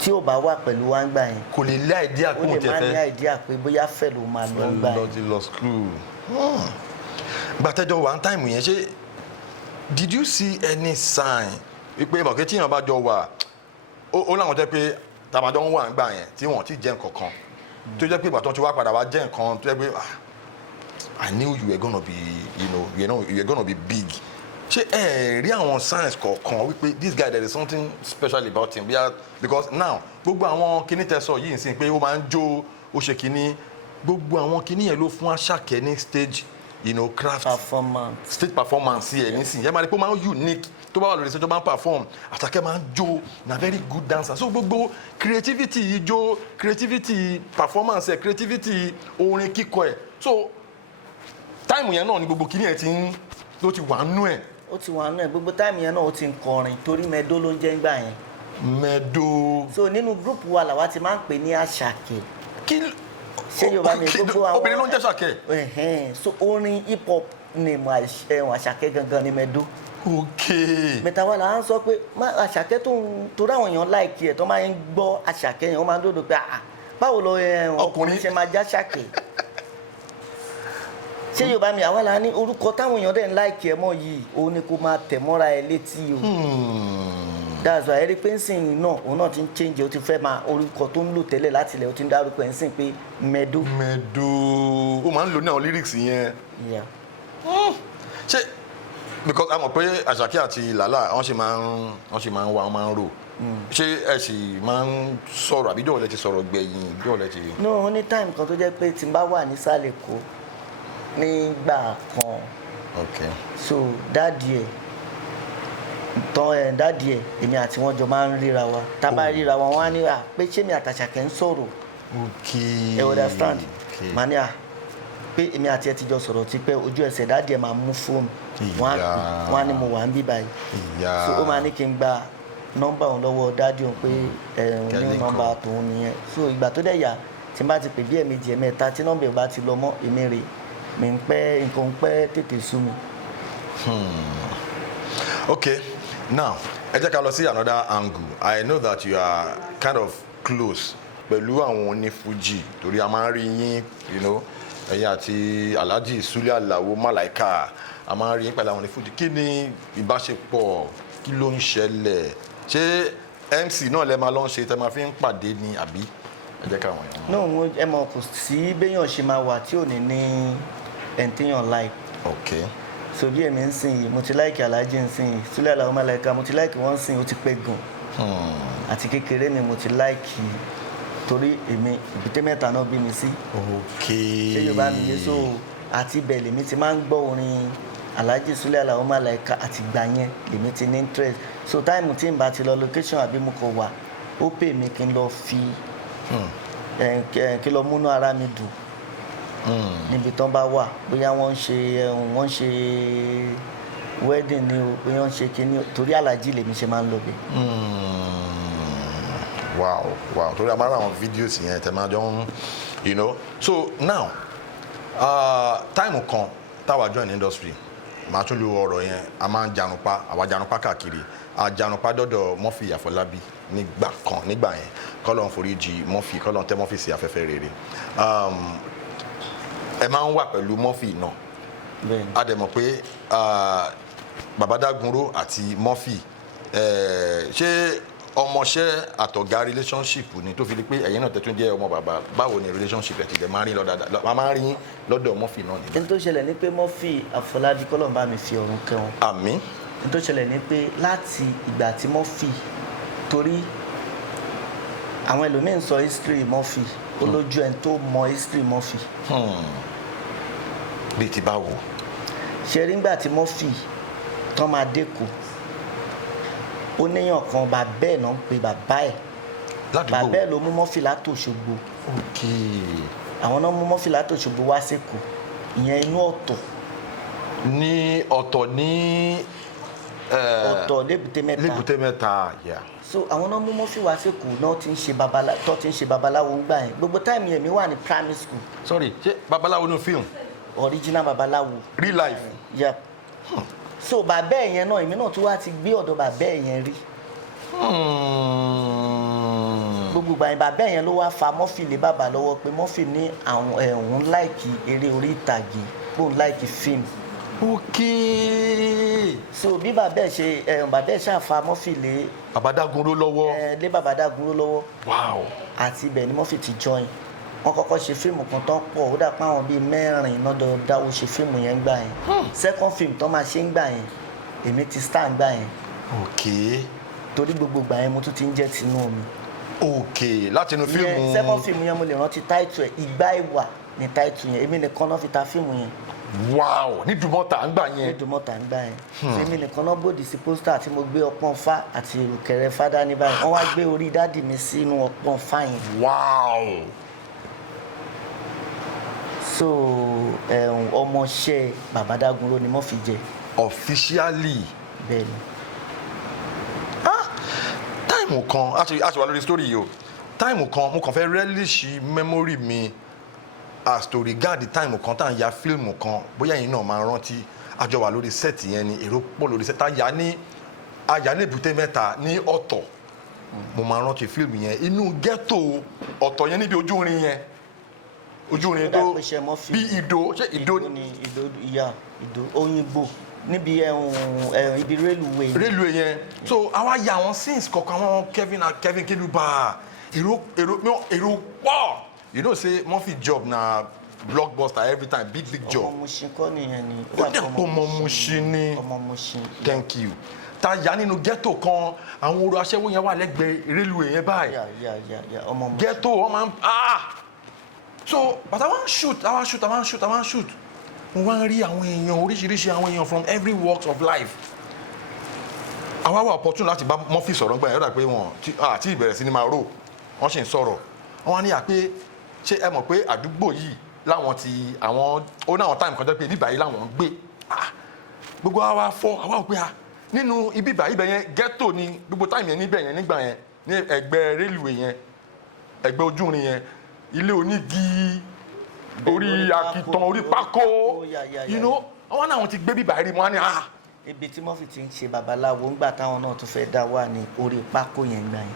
tí ò bá wà pẹ̀lú wa ń gbà yẹn kò lè lé àìdíà kó tẹ fẹ́ ó lè má ní àìdíà pé bóyá fẹ́ ló máa lọ ń gbà yẹn. lọ ti lọ school gbàtẹ́jọ́ one time yẹn ṣé did you see any sign wípé ìbọ̀kẹ́ tí èèyàn bá jọ wà ó láwọn jẹ́ pé tàbájọ́ ń wà ń gbà yẹn tí wọ́n ti jẹ́ nǹkan kan tó jẹ́ pé ìgbà tó ti wá padà wá jẹ́ nǹkan tó jẹ́ pé I knew you were gonna be you were gonna be big ṣé ẹ rí àwọn signs kọ̀ọ̀kan wípé this guy there is something special about him because now gbogbo àwọn kinní tẹ̀sọ̀ yìí ń sìn pé ó máa ń jó ó ṣe kinní gbogbo àwọn kinní yẹn ló fún Ashake ní stage craft stage performance yẹn nísìn yẹn máa rí pé ó máa ń unique tó bá wà lórí stage tó máa ń perform Ashake máa ń jó na very good dancer so gbogbo creativity ijó creativity performance ẹ creativity orin kíkọ ẹ so táìmù yẹn náà ni gbogbo kinní yẹn ló ti wà nú ẹ. Ó ti wà nú ẹ gbogbo táìmù yẹn náà ó ti ń kọrin torí mẹdó ló ń jẹ́ ńgbà yẹn. Mẹdó. So nínú gúrùpù wa làwa ti máa ń pè ní Ashake. Kí ṣé Yorùbá mi gbogbo àwọn obìnrin ló ń jẹ́ Ashake. So orin hip hop ni Ashake gangan ni mẹdó. Okay. Mẹ́ta wa là ń sọ pé Ashake tó ń torí àwọn èèyàn láìkí ẹ̀ tó máa ń gbọ́ Ashake yẹn wọ́n máa ń dòdò pé báwo ló ọkùnrin ṣe máa já Ashake. Ṣé Yorùbá mi àwa la ní orúkọ táwọn èèyàn dẹ̀ ń láìkí ẹ̀ mọ́ yìí òun ni kò máa tẹ̀ mọ́ra ẹ létí o. That's why ẹ̀rí pé ń sìn náà òun náà ti ń change ó ti fẹ́ máa orúkọ tó ń lò tẹ́lẹ̀ láti ilẹ̀ ó ti ń dárúkọ ẹ̀ ń sìn pé mẹdó. Mẹdó ó máa ń lò ní àwọn lyrics yẹn. Ṣé because a mọ̀ pé Ashake àti Lala wọ́n ṣe máa ń wá wọ́n máa ń rò ṣé ẹ sì máa ń sọ̀rọ̀ àbí jọ̀wọ́ lẹ ti sọ̀rọ̀ gbẹ̀yìn jọ̀wọ́ lẹ ti. No ní time kan tó jẹ́ pé tí n bá wà nísàlẹ̀ Èkó nígbà kan so dáàdì ẹ̀ èmi àti wọn jọ máa ń ríra wa tá a bá ríra wa wọn á ní pé ṣé mi àti Ashake ń sọ̀rọ̀ ẹ understand màá ní pé èmi àti ẹ ti jọ sọ̀rọ̀ ti pé ojú ẹsẹ̀ dáàdì ẹ̀ máa mú fóònù wọn á ní mo wà ń bí báyìí so ó máa ní kí n gba nọ́mbà òun lọ́wọ́ dáàdì òun pé ní nọ́mbà tòun nìyẹn so ìgbà tó dẹ̀ yà tí n bá ti pè bí ẹ̀ẹ̀mejì ẹ̀ẹ̀mẹ́ta tí nọ́mbà ẹ̀ bá ti lọ mọ́ èmi rè mi ń pẹ́ nǹkan ń pẹ́ tètè sú mi. Okay, now ẹ jẹ́ ká lọ sí another angle. I know that you are kind of close pẹ̀lú àwọn onífújì torí a máa ń rí yín ẹ̀yin àti Alhaji Sule Alao Malaika a máa ń rí yín pẹ̀lú àwọn onífújì kí ni ìbáṣepọ̀ kí ló ń ṣẹlẹ̀ ṣé MC náà lẹ máa lọ ń ṣe tẹ máa fi ń pàdé ni àbí ẹ jẹ́ káwọn èèyàn. no ẹ mọ̀ kò sí béèyàn ṣe máa wà tí ò ní ní ẹ̀ǹtẹ̀yàn like. Okay. So bí èmi ń sìn yìí mo ti láìkì Alhaji ń sìn yìí Sule Alao Malaika mo ti láìkì wọ́n ń sìn ó ti pẹ́ gan. Àti kékeré ni mo ti láìkì torí èmi Èbúté Mẹ́ta náà bí mi sí. Okay. Ṣé Yorùbá mi yé so àti ibẹ̀ lèmi ti máa ń gbọ́ orin Alhaji Sule Alao Malaika àti ìgbà yẹn lèmi ti ní interest so táìmù tí n bá ti lọ location àbí mo kò wà ó pè mí kí n lọ fi kí lọ múnú ara mi dùn níbi tán bá wà bóyá wọ́n ń ṣe wedding ni o bóyá wọ́n ń ṣe kíní torí Alhaji lèmi ṣe máa ń lọ bẹ̀. Wow torí a máa ń ra àwọn fídíòsì yẹn tẹ máa jọ ń so now táìmù kan táwa join industry màá tún lo ọ̀rọ̀ yẹn a máa ń janunpa àwa janunpa káàkiri a janunpa dọ́dọ̀ Murphy Àfọlábí nígbà yẹn kọ́lọ́n foríjì Murphy kọ́lọ́n tẹ́ Murphy sí afẹ́fẹ́ rere ẹ máa ń wà pẹ̀lú Murphy náà a dẹ̀ mọ̀ pé Baba Dagunro àti Murphy ṣé ọmọọṣẹ́ àtọ̀gá relationship ni tó fi di pé ẹ̀yin náà tẹ́tún jẹ́ ọmọ bàbá báwo ni relationship ẹ̀ ti dẹ̀ máa ń rí lọ́dọ̀ Murphy náà ni. n tó ṣẹlẹ̀ ni pé Murphy Àfọlábí kọ́lọ́n bá mi fi ọ̀run kẹ́ wọn. Àmín. n tó ṣẹlẹ̀ ni pé láti ìgbà tí Murphy torí àwọn ẹlòmíín sọ history Murphy ó lójú ẹni tó mọ history Murphy. Bí ti báwo. ṣe rí ngbà tí Murphy tán máa dẹ́kun ó níyàn kan bàbá ẹ̀ náà ń pe bàbá ẹ̀ bàbá ẹ̀ ló mú Murphy látòṣogbo. Àwọn náà mú Murphy látòṣogbo wá sẹ́kọ̀ọ́ ìyẹn inú ọ̀tọ̀. ní ọ̀tọ̀ ní ọ̀tọ̀ l'Ébùté Mẹ́ta. So àwọn náà mú Murphy wá sẹ́kọ̀ọ́ náà ti ń ṣe babaláwo gbà yẹn gbogbo táìmù yẹn mi wà ní primary school. Sorry ṣé babaláwo ní film. Original babaláwo. Real life. Yeah. So bàbá ẹ̀ yẹn náà èmi náà tún wá ti gbé ọ̀dọ̀ bàbá ẹ̀ yẹn rí. Gbogbo ìgbà yẹn bàbá ẹ̀ yẹn ló wá fa Murphy lé bàbá lọ́wọ́ pé Murphy ní àwọn òun láìkì eré orí ìtàgé bóun láìkì fíìmù. So bí bàbá ẹ̀ ṣàfa Murphy lé Baba Dagunro lọ́wọ́. Lé Baba Dagunro lọ́wọ́. Wow. Àti ibẹ̀ ni Murphy ti join. Wọ́n kọ́kọ́ ṣe fíìmù kan tán pọ̀ ó dà pé àwọn bíi 4 náà dáwọ́ ṣe fíìmù yẹn gbà yẹn. Second film tán máa ṣe ń gbà yẹn èmi ti star gbà yẹn. Okay. Torí gbogbo gbà yẹn mo tún ti ń jẹ́ tinú omi. Okay, láti inú fíìmù. Yẹn second fíìmù yẹn mo lè rántí title ẹ̀ Ìgbà Ìwà ní title yẹn èmi nìkan náà fi ta fíìmù yẹn. Wow, ní Dùmọ̀tà ń gbà yẹn. Ní Dùmọ̀tà ń gbà yẹn. Èmi nìkan náà bòdì sí pósítà tí mo gbé ọpọ́n fá àti ìrùkẹ̀rẹ̀ fádá ní báyìí. Wọ́n wá gbé orí dádì mi sínú ọpọ́n fá yẹn. Wow. So ọmọọṣẹ́ Bàbá Dagunro ni mo fi jẹ. Officially. Bẹ́ẹ̀ni. Táìmù kan a ṣe wà lórí story yìí o. Táìmù kan mo kàn fẹ́ relish memory mi as to regard the time kan tá à ń ya fíìmù kan bóyá ẹ̀yin náà máa rántí àjọ wà lórí set yẹn ni èrò pọ̀ lórí set àyà ní Èbúté Mẹ́ta ní Ọ̀tọ̀ mo máa rántí fíìmù yẹn inú ghetto Ọ̀tọ̀ yẹn níbi ojú irin yẹn ojú irin tó bí Ìdó ṣé Ìdó ni Ìdó Òyìnbó níbi ibi railway yẹn so àwa ya àwọn scenes kọ̀ọ̀kan àwọn Kevin Keluba èrò pọ̀. You know, say Murphy job na blockbuster every time, big job. Ọmọ Mushin kọ́ nìyẹn ni. Ọmọ Mushin ni. Ọmọ Mushin. Thank you. Ta yà nínú ghetto kan, àwọn orò aṣẹ́wó yẹn wà lẹ́gbẹ̀ẹ́ railway yẹn báyìí. Yeah, ọmọ Mushin. Ghetto, wọ́n máa ń So, but I wan shoot. Mo wá ń rí àwọn èèyàn oríṣiríṣi àwọn èèyàn from every walks of life. Àwa wà opportunity láti bá Murphy sọ̀rọ̀ gbà yẹn, ó dà pé wọ́n àti ìbẹ̀rẹ̀ sí ni máa rò, wọ́n sì ń sọ̀rọ̀. Wọ́n ní pé ṣé ẹ mọ̀ pé àdúgbò yìí láwọn ti àwọn ó náwọn táìmù kan jẹ́ pé ibi báyìí láwọn ń gbé gbogbo àwa ò pé nínú ibi báyìí ibẹ̀ yẹn ghetto ni gbogbo táìmù yẹn níbẹ̀ yẹn nígbà yẹn ní ẹgbẹ́ rélùwé yẹn ẹgbẹ́ ojú irin yẹn ilé onígi orí akitan orí pákó àwọn náà ti gbé bí báyìí rí wọn ní ibi tí Murphy ti ń ṣe babaláwo ńgbà táwọn náà tún fẹ́ dá wà ní orí pákó yẹn gbà yẹn.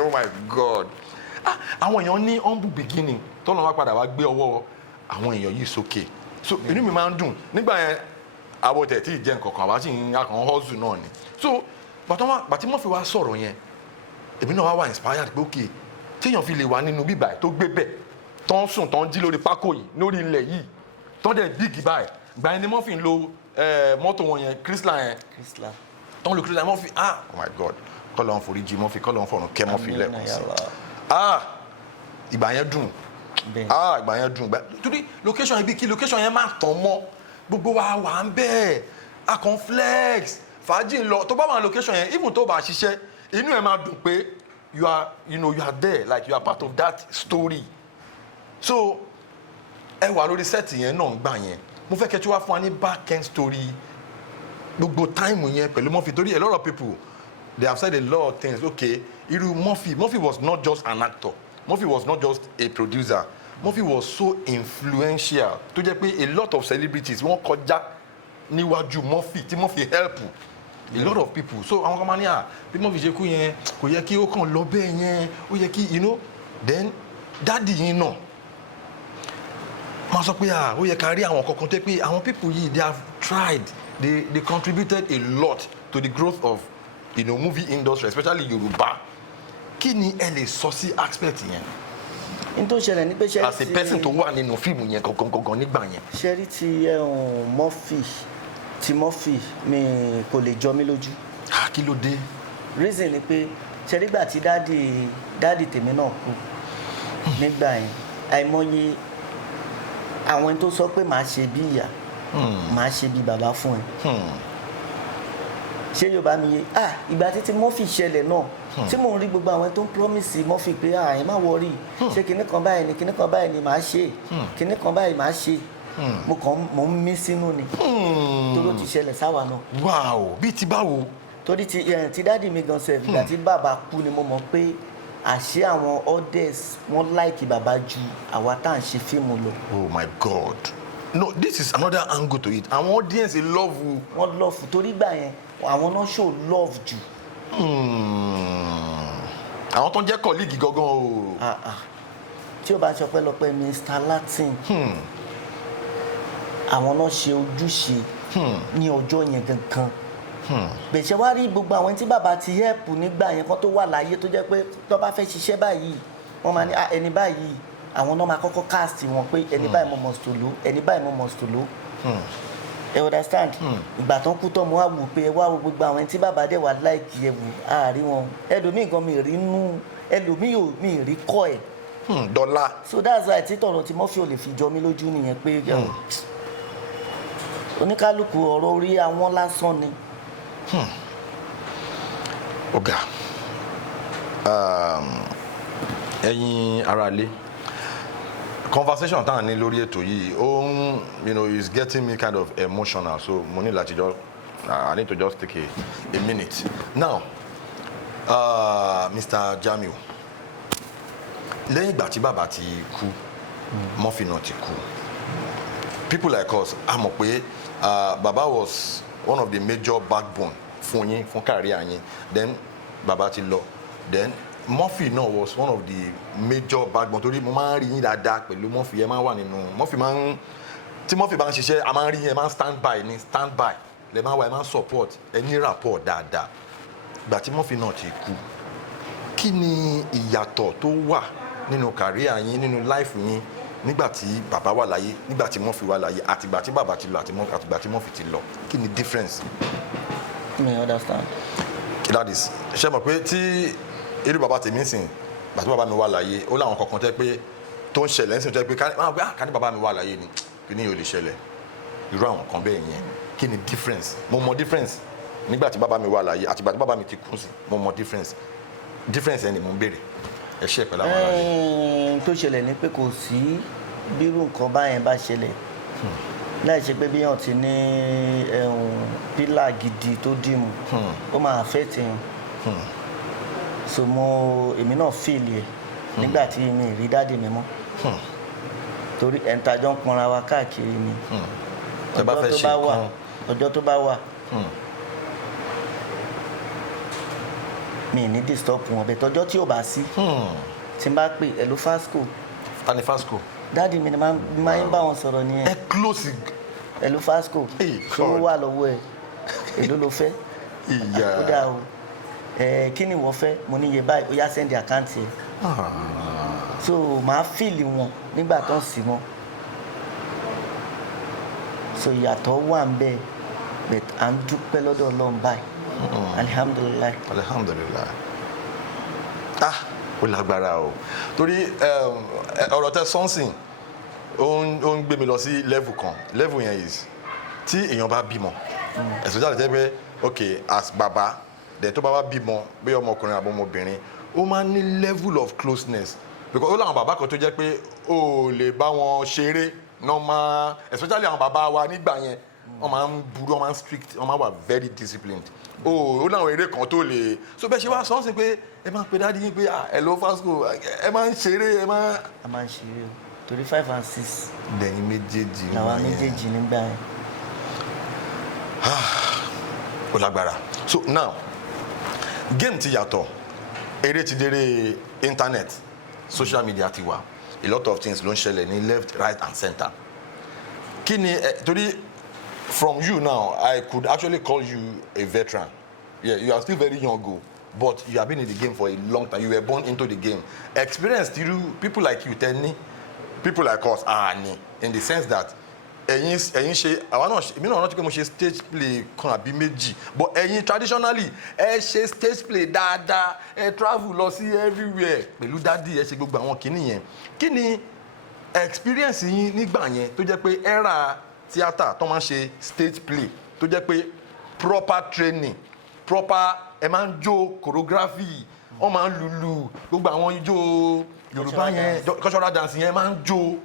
Oh my God. Àwọn èèyàn ní humble beginning tọ́lọ́ wá padà wá gbé ọwọ́ àwọn èèyàn yìí sókè so inú mi máa ń dùn nígbà yẹn àwọn tẹ̀ tí ì jẹ́ nǹkan kan àwa sì ń akàn hustle náà ni so bàtí Murphy wá sọ̀rọ̀ yẹn èmi náà wá inspired pé okay téèyàn fi lè wà nínú bíbà tó gbé bẹ̀ tó ń sùn tó ń jí lórí pákó yìí lórí ilẹ̀ yìí tó ń dẹ̀ bíìgì báyìí gbà yẹn ni Murphy ń lo mọ́tò wọn yẹn Chrysler yẹn tó ń lo Chrysler Murphy oh my God kọ́lọ́n foríjì Murphy kọ́lọ́n fọ̀rùn kẹ́ Murphy lẹ́kùn sí ìgbà yẹn dùn ìgbà yẹn dùn torí location yẹn bí kí location yẹn máa tàn mọ́ gbogbo wa wà ń bẹ́ẹ̀ akàn flex fàájì ń lọ tó bá wà ní location yẹn even tó bá ṣiṣẹ́ inú ẹ̀ máa dùn pé you are there like you are part of that story so ẹ wà lórí set yẹn náà gbà yẹn mo fẹ́ kẹ́ tí wàá fún wa ní back end story gbogbo time yẹn pẹ̀lú Murphy torí a lot of people they have said a lot of things okay irú Murphy was not just an actor Murphy was not just a producer Murphy was so influential tó jẹ́ pé a lot of celebrities wọ́n kọjá níwájú Murphy tí Murphy help a lot of people so àwọn kan máa ní bí Murphy ṣe kú yẹn kò yẹ kí ó kàn lọ bẹ́ẹ̀ yẹn ó yẹ kí then dáàdì yín náà máa sọ pé ó yẹ ká rí àwọn kankan tó pé àwọn people yìí they have tried they contributed a lot to the growth of movie industry especially Yorùbá kí ni ẹ lè sọ sí aspect yẹn. n tó ṣẹlẹ̀ ní pé ṣe as a person tó wà nínú fíìmù yẹn gangan nígbà yẹn. ṣe rí ti Murphy mi kò lè jọ mí lójú. kí ló dé. reason ni pé ṣe nígbà tí dáàdì tèmi náà kú nígbà yẹn àìmọye àwọn tó sọ pé màá ṣe bí ìyá màá ṣe bí bàbá fún ẹ. ṣé Yorùbá mi yé ìgbà títí Murphy ṣẹlẹ̀ náà tí mò ń rí gbogbo àwọn tó ń promise Murphy pé ẹ má worry ṣé kinní kan báyìí ni màá ṣe kinní kan báyìí màá ṣe mo ń mí sínú ni tó ti ṣẹlẹ̀ sáwa náà. wow bí ti báwo. torí ti dáàdì mi gan sef ìgbà tí bàbá kú ni mo mọ̀ pé àṣé àwọn audience wọ́n láìkì bàbá ju àwa tá à ń ṣe fíìmù lọ. oh my God no this is another angle to it àwọn audience love you. wọ́n love torí gbà yẹn àwọn náà show love jù. àwọn tó ń jẹ́ colleague gangan o. tí o bá ṣe ọpẹ́lọpẹ́ Mr. Latin àwọn náà ṣe ojúṣe ní ọjọ́ yẹn gangan. bẹ̀ṣẹ̀ wá rí gbogbo àwọn tí bàbá ti help nígbà yẹn kan tó wà láyé tó jẹ́ pé tó bá fẹ́ ṣiṣẹ́ báyìí wọ́n máa ní ẹni báyìí àwọn náà máa kọ́kọ́ cast wọn pé ẹni báyìí mo must to lò ẹni báyìí mo must to lò. ẹ understand ìgbà tán kú tán mo wá wò pé ẹ wá wo gbogbo àwọn tí bàbá dẹ̀ wà láìkí ẹ wò àárín wọn ẹlòmíì gan mi rí nú ẹlòmíì ò mi rí kọ́ ẹ̀. dọ́là. So that's why títọ̀rọ̀ tí Murphy ò lè fi jọ mí lójú nìyẹn pé oníkálukú ọ̀rọ̀ orí àwọn lásán ni. ọ̀gá ẹ̀yin aráalé conversation tá à ní lórí ètò yìí is getting me kind of emotional, so mo ní láti just I need to just take a minute now. Mr. Jamiu, lẹ́yìn ìgbà tí bàbá ti kú Murphy náà ti kú, people like us a mọ̀ pé bàbá was one of the major backbone fún yín fún career yín, then bàbá ti lọ, then Murphy náà was one of the major backbone torí mo máa ń rí yín dáadáa pẹ̀lú Murphy, ẹ máa ń wà nínú Murphy máa ń tí Murphy bá ń ṣiṣẹ́ a máa ń rí yín, ẹ máa ń stand by lẹ máa wà, ẹ máa ń support, ẹ ní rapport dáadáa. Ìgbà tí Murphy náà ti kú, kí ni ìyàtọ̀ tó wà nínú career yín nínú life yín nígbà tí bàbá wà láyé, nígbà tí Murphy wà láyé, àtìgbà tí bàbá ti lọ àtìgbà tí Murphy ti lọ, kí ni difference? Me understand. That is ṣe mọ̀ pé tí irú bàbá tèmi sìn gbà tí bàbá mi wà láyé ó láwọn kankan tẹ́ pé tó ń ṣẹlẹ̀ ń sìn tẹ́ pé ká ní bàbá mi wà láyé ni kí ni yóò lè ṣẹlẹ̀ irú àwọn kan bẹ́ẹ̀ yẹn. Kí ni difference? Mo mọ difference nígbà tí bàbá mi wà láyé àtìgbà tí bàbá mi ti kú sí, mo mọ difference ẹni mo ń béèrè. Ẹ ṣe pẹ̀lú àwọn ará rẹ̀. Tó ṣẹlẹ̀ ni pé kò sí bírú nǹkan báyẹn bá ṣẹlẹ̀ láì ṣe pé bí yàn ti ní pílà gidi tó dìmú ó máa affect yàn. So èmi náà feel ẹ̀ nígbà tí mi rí dáàdì mi mọ́ torí ẹ̀ńtàjọ́ ń pọnra wa káàkiri ni ọjọ́ tó bá wà mi ní disturb wọn bẹ́ẹ̀ tọ́jọ́ tí ò bá sí tí n bá pè ẹ̀ ló Fasco. Ta ni Fasco? Dáàdì mi ni máa ń bá wọn sọ̀rọ̀ nìyẹn. Ẹ close. Ẹ̀ ló Fasco tó wà lọ́wọ́ ẹ̀ èló ló fẹ́ ó dáa o kí ni ìwọ fẹ́ mo ní iye báyìí ó yá send account ẹ̀. So màá fìlì wọn nígbà tó ń sí wọn. So ìyàtọ̀ wà ń bẹ́ẹ̀ but à ń dúpẹ́ lọ́dọ̀ Ọlọ́run báyìí. Alhamdulillah. Ó lágbára o torí ọ̀rọ̀ tẹ sọ́nsìn ó ń gbé mi lọ sí level kan. Level yẹn is tí èèyàn bá bímọ ẹ̀sùn jáde jẹ́ pé ok as bàbá dẹ̀ tó bá wá bímọ bí ọmọkùnrin àbọ̀ ọmọbìnrin ó máa ń ní level of closeness because ó láwọn bàbá kan tó jẹ́ pé ó lè bá wọn ṣeré normal especially àwọn bàbá wa nígbà yẹn wọ́n máa ń burú, wọ́n máa ń strict, wọ́n máa wà very disciplined. Ó láwọn eré kan tó lè so bẹ́ẹ̀ ṣe wá sọ́nsìn pé ẹ máa ń pe dáàdi yín pé hello Fasco ẹ máa ń ṣeré a máa ń ṣeré o torí 5 and 6. lẹ́yìn méjèèjì làwọn méjèèjì nígbà yẹn. ó lágbára. So now game ti yàtọ̀, eré ti déré internet, social media ti wà, a lot of things ló ń ṣẹlẹ̀ ní left right and center. Kí ni torí from you now I could actually call you a veteran. Yeah, you are still very young o but you have been in the game for a long time, you were born into the game. Experience through people like you tell me, people like us ni in the sense that ẹ̀yin ṣe àwa náà èmi náà rántí pé mo ṣe stage play kan àbí méjì but ẹ̀yin traditionally ẹ ṣe stage play dáadáa, ẹ travel lọ sí everywhere pẹ̀lú dádì, ẹ ṣe gbogbo àwọn kinní yẹn. Kí ni experience yín nígbà yẹn tó jẹ́ pé era theatre tó máa ń ṣe stage play tó jẹ́ pé proper training, proper ẹ máa ń jó choreography, wọ́n máa ń lùlù gbogbo àwọn ijó Yorùbá yẹn cultural dance yẹn máa ń jó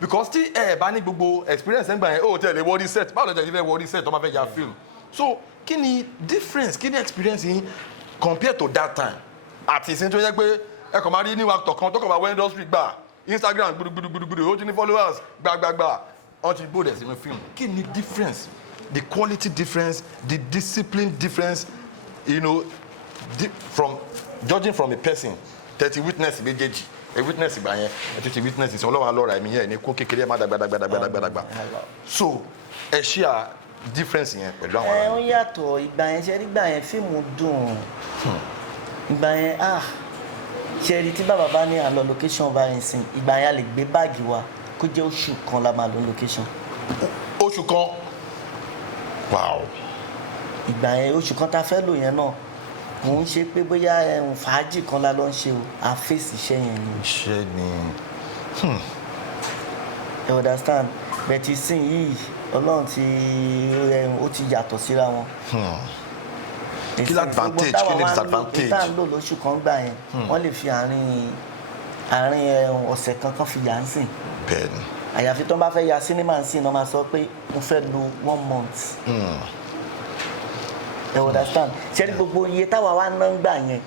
because tí ẹ bá ní gbogbo experience ẹgbà yẹn ó tẹ̀lé wọ́ọ́dí set báwo lè tẹ̀lé wọ́ọ́dí set tó máa fẹ́ ya film. So kí ni difference, kí ni experience yín compared to that time àti ìsìn tó yẹ pé ẹ kàn máa rí new actor kan tó kàn máa wọ industry gbà Instagram gbùdùgbùdùgbùdù ó ti ní followers gbàgbàgbà wọ́n ti bó dẹ̀ sínú film. Kí ni difference, the quality difference, the discipline difference, you know, from judging from a person tẹ́tí witness méjèèjì ẹ witness ìgbà yẹn ẹ tún ti witness ìsìn ọlọ́run alọ́ra ẹ̀mí yẹn ní kó kékeré ẹ má dàgbàdàgbàdàgbàdàgbà. So ẹ share difference yẹn pẹ̀lú àwọn ará. Ó yàtọ̀ ìgbà yẹn ṣe rí ìgbà yẹn fíìmù dùn ìgbà yẹn ṣe rí tí bàbá bá ní àlọ́ location bá yẹn sìn ìgbà yẹn a lè gbé báàgì wa kó jẹ́ oṣù kan la máa lọ location. Oṣù kan. wow. ìgbà yẹn oṣù kan tá fẹ́ lò yẹn náà mò ń ṣe pé bóyá fàájì kan la lọ ń ṣe o a fèsì iṣẹ́ yẹn ni. iṣẹ́ ni. you understand bẹ́ẹ̀ sìn yìí ọlọ́run ó ti yàtọ̀ síra wọn. kí ni advantage kí ni disadvantage. ìta ń lò lóṣù kan gbà yẹn wọ́n lè fi àárín ọ̀sẹ̀ kankan fi yà ń sìn. bẹ́ẹ̀ni. àyàfi tó ń bá fẹ́ ya sinimá ń sìn náà máa sọ pé mo fẹ́ lo 1 month. you understand ṣẹ́ni gbogbo iye táwa wá ná ń gbà yẹn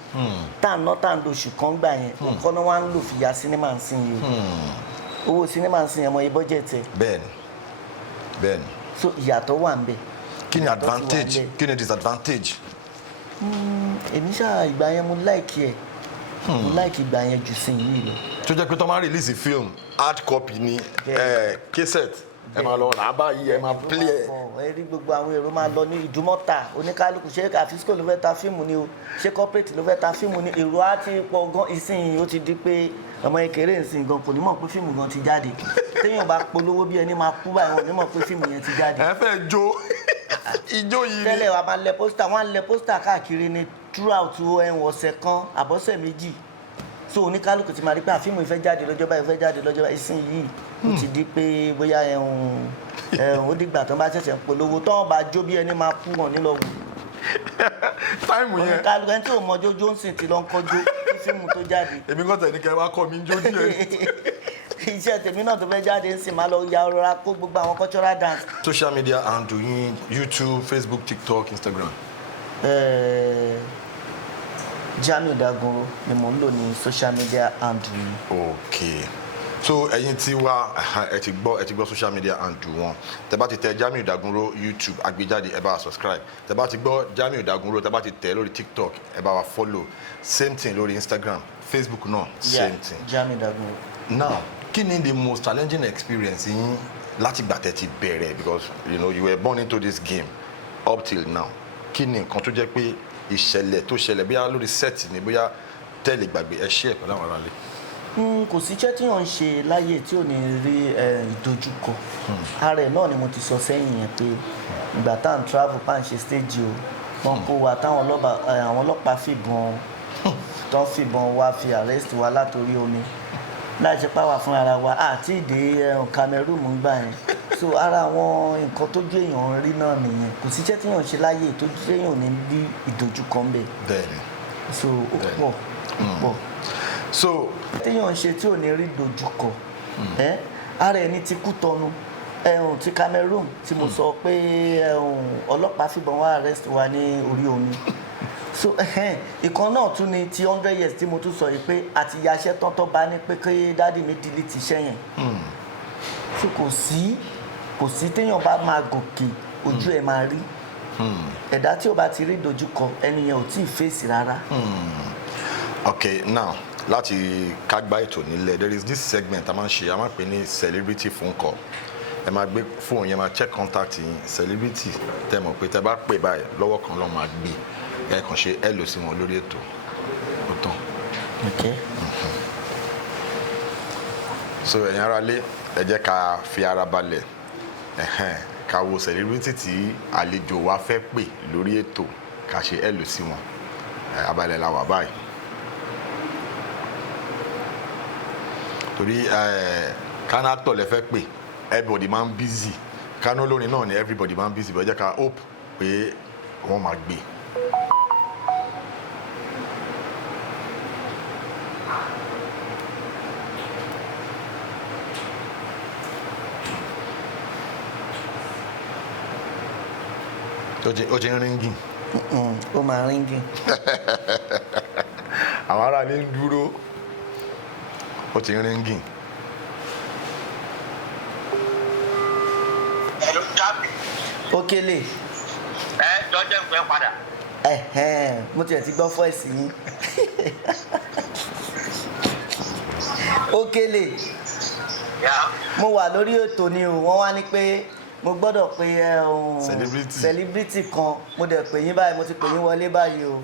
tá à ń ná tá à ń lo oṣù kan gbà yẹn nǹkan náà wá ń lò fi ya sinimá ń sìn yìí o owó sinimá ń sìn yẹn mọ iye bọ́jẹ̀tì ẹ̀. bẹ́ẹ̀ni. so ìyàtọ̀ wà ń bẹ̀. kí ni advantage kí ni disadvantage. èmi ṣáà ìgbà yẹn mo láìkí ẹ̀ mo láìkí ìgbà yẹn jù sí yìí lọ. tó jẹ́ pé tó máa release film hard copy ni cassette ẹ máa lọ rà á báyìí ẹ máa play ẹ. ẹ rí gbogbo àwọn èrò máa lọ ní ìdúmọ̀tà oníkálukú ṣé àfisco ló fẹ́ ta fíìmù ni o ṣé corporate ló fẹ́ ta fíìmù ni èrò á ti pọ̀ gan ìsìn ó ti di pé ọmọ ìkéré ìsìn gan kò ní mọ̀ pé fíìmù gan ti jáde téèyàn bá polówó bí ẹni máa kú báyìí wọn ní mọ̀ pé fíìmù yẹn ti jáde. ẹ fẹ́ jó ijó yìí ni. tẹ́lẹ̀ wa máa lẹ pósítà wọ́n á lẹ pósítà káàkiri ni throughout ọ̀sẹ̀ kan àbọ̀sẹ̀ méjì so oníkálukú ti máa rí pé àfíìmù ìfẹ́ jáde lọ́jọ́ báyìí ìsìn yìí ó ti di pé bóyá ó dìgbà tó bá ṣẹ̀ṣẹ̀ ń polówó tó ń bá jó bí ẹni máa kú wọn nílọ wù. táìmù yẹn oníkálukú ẹni tí ò mọjó Johnson ti lọ ń kọjú kí fíìmù tó jáde. èmi kọ́ tẹ̀ ní kẹ́ wá kọ́ mi jó díẹ̀. iṣẹ́ tèmi náà tó fẹ́ jáde ń sìn máa lọ ya ọ̀rọ̀ kó gbogbo àwọn cultural dance. social media handle yín YouTube, Facebook, TikTok, Instagram. Jamiu Dagunro ni mò ń lò ní social media handle mi. okay so ẹ̀yin tí wá ẹ ti gbọ́ social media handle wọn tẹ́ bá ti tẹ Jamiu Dagunro YouTube àgbéjáde ẹ bá wa subscribe tẹ́ bá ti gbọ́ Jamiu Dagunro tẹ́ bá ti tẹ lórí TikTok ẹ bá wa follow same thing lórí Instagram Facebook náà same thing. Jamiu Dagunro. now kí ni the most challenging experience yín láti gbà tẹ́ ti bẹ̀rẹ̀ because you were born into this game up till now kí ni nǹkan tó jẹ́ pé ìṣẹ̀lẹ̀ tó ṣẹlẹ̀ bóyá lórí set ni bóyá tẹ́lẹ̀ gbàgbé ẹ ṣe ẹ̀ pẹ̀lú àwọn aráàlú. kò sí iṣẹ́ tí wọ́n ń ṣe láyé tí ò ní rí ìdojúkọ ara ẹ̀ náà ni mo ti sọ sẹ́yìn yẹn pé ìgbà tá à ń travel pa ń ṣe stage o wọ́n kó wa táwọn ọlọ́pàá fìbọn wá fi arrest wa látòrí omi láì ṣe pàwà fún ara wa àti ìdè Cameroon gbà yẹn so ara àwọn nǹkan tó jẹ́ èèyàn rí náà nìyẹn kò sí iṣẹ́ tí èèyàn ṣe láyé tó jẹ́ èèyàn ní bí ìdojúkọ ń bẹ. bẹ́ẹ̀ni. so ó pọ̀ so téèyàn ṣe tí ò ní rí dojúkọ ara ẹni ti Kútọ̀nù ti Cameroon tí mo sọ pé ọlọ́pàá fìbọn wá arrest wa ní orí omi so ìkan náà tún ni ti 100 years tí mo tún sọ yìí pé àti yaṣẹ́ tọ́tọ́ bá ní pé kí dáàdì mi delete iṣẹ́ yẹn so kò sí téèyàn bá máa gòkè ojú ẹ̀ máa rí ẹ̀dá tí ò bá ti rí dojúkọ ẹni yẹn ò tí ì fèsì rárá. okay now láti kágbá ètò nílẹ̀ there is this segment a máa ń ṣe a máa ń pè ní celebrity phone call ẹ máa gbé fóònù yẹn máa check contact yín celebrity tẹ́ mọ̀ pé tẹ́ bá pè báyìí lọ́wọ́ kan lọ́ọ́ máa gbé ẹ kàn ṣe ẹ lò sí wọn lórí ètò ó tán. okay. so ẹ̀yin ará lé ẹ jẹ́ ká fi ara balẹ̀ ká wo celebrity tí àlejò wa fẹ́ pè lórí ètò ká ṣe ẹ lò sí wọn abalẹ̀ la wà báyìí. torí kánà tọ̀ lẹ fẹ́ pè everybody máa ń busy kánà olórin náà ni everybody máa ń busy bẹ́ẹ̀ jẹ́ ká hope pé wọ́n máa gbé. ó ti ń ríngìn. ó máa ríngìn. àwọn ará ní dúró ó ti ń ríngìn. ẹ̀rọ jábì. Òkèlè. Jọjẹ́ ń pẹ́ padà. mo tiẹ̀ ti gbọ́ fọ́ọ̀sì yín. Òkèlè. mo wà lórí ètò ni o wọ́n wá ní pé mo gbọ́dọ̀ pé celebrity kan mo dẹ̀ pè yín báyìí mo ti pè yín wọlé báyìí o.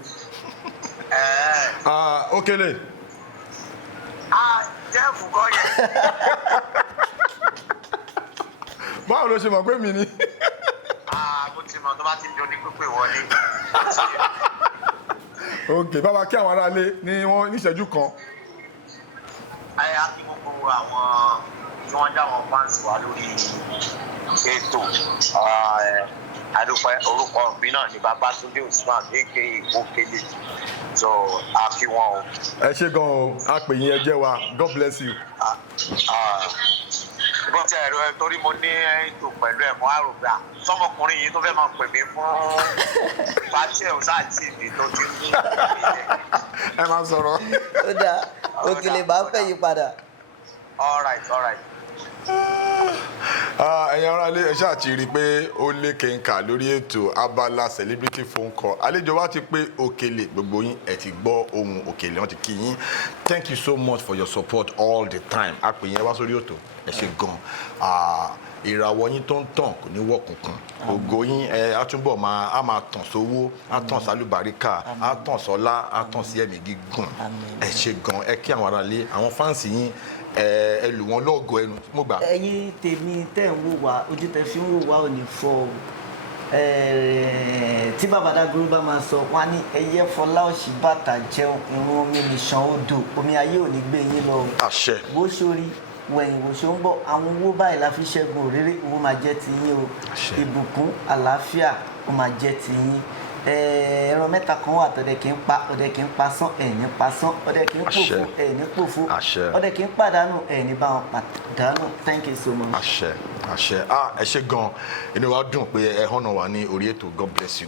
Òkèlè. Jeff kọ́ yẹn. báwo ló ṣe mọ̀ pé mi ni. Mo tí mo tó bá ti di onípípé wọlé. ok bàbá kí àwọn aráalé ní wọn ní ìṣẹ́jú kan. ayé á kí gbogbo àwọn tí wọ́n já wọn fáǹsì wa lórí ètò adúpẹ́ orúkọ mi náà ní Babátúndé Usman aka Ìgbókèlè so a kí wọn o. ẹ ṣé gan o a pè yín ẹ jẹ́ wa God bless you. bó ti ẹ̀rọ ẹ torí mo ní ètò pẹ̀lú ẹ̀kọ́ àrògbà sọmọkùnrin yìí tó fẹ́ máa pè mí fún pàṣẹ ọ̀sáàtì mi tó ti ń ẹ máa sọ̀rọ̀. ó dáa Òkèlè bá fẹ́ yí padà. all right. ẹ̀yin aráalé ẹ ṣáà ti rí i pé ó lé kẹ̀ǹkà lórí ètò abala celebrity phone call àlejò wa ti pé Òkèlè gbogbo yín ẹ ti gbọ́ ohun Òkèlè wọn ti kí yín thank you so much for your support all the time a pè yín wá sórí ètò ẹ ṣé gan ìràwọ̀ yín tó ń tàn kò ní wọ̀ kùnkùn ògo yín á túbọ̀ máa tàn sówó á tàn sálùbáríkà á tàn sọ́lá á tàn sí ẹ̀mí gígùn ẹ ṣé gan ẹ kí àwọn aráalé àwọn fáǹsì yín ẹ lù wọn lọ́gọ̀ ẹnu mo gbà. ẹ̀yin tèmi tẹ́ ń wò wá ojú tẹ́ fi ń wò wá ò ní fọ́ o tí bàbá Dagunro bá máa sọ wọn ní ẹyẹ fọlá òṣì bàtà jẹun irun omi nìṣàn odò omi ayé ò ní gbé yín lọ. àṣẹ. bó ṣorí wẹ̀yìn wò ṣó ń bọ̀ àwọn owó báyìí la fi ṣẹ́gun òréré owó máa jẹ́ ti yín o ìbùkún àlàáfíà ó máa jẹ́ ti yín ẹran mẹ́ta kan wà tọ́dẹ̀ kì í pa ọdẹ kì í pa sán ẹ̀ní pa sán ọdẹ kì í pòfo ẹ̀ní pòfo ọdẹ kì í pàdánù ẹ̀ní bá wọn pàdánù thank you so much. àṣẹ ẹ ṣé gan inú wa dùn pé ẹ hànà wà ní orí ètò God bless you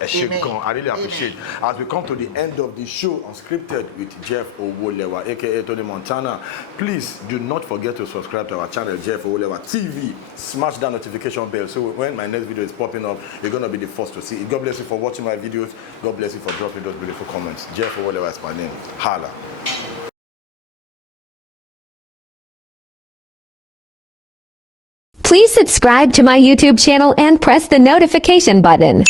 ẹ ṣé gan I really appreciate as we come to the end of the show Unscripted with Jeff Owolewa aka Tony Montana. Please do not forget to subscribe to our channel Jeff Owolewa TV. Smash that notification bell so when my next video is popping up you're gonna be the first to see it. God bless you for watching my videos. God bless you for dropping those beautiful comments. Jeff Owolewa is my name. Hala. Please subscribe to my YouTube channel and press the notification button.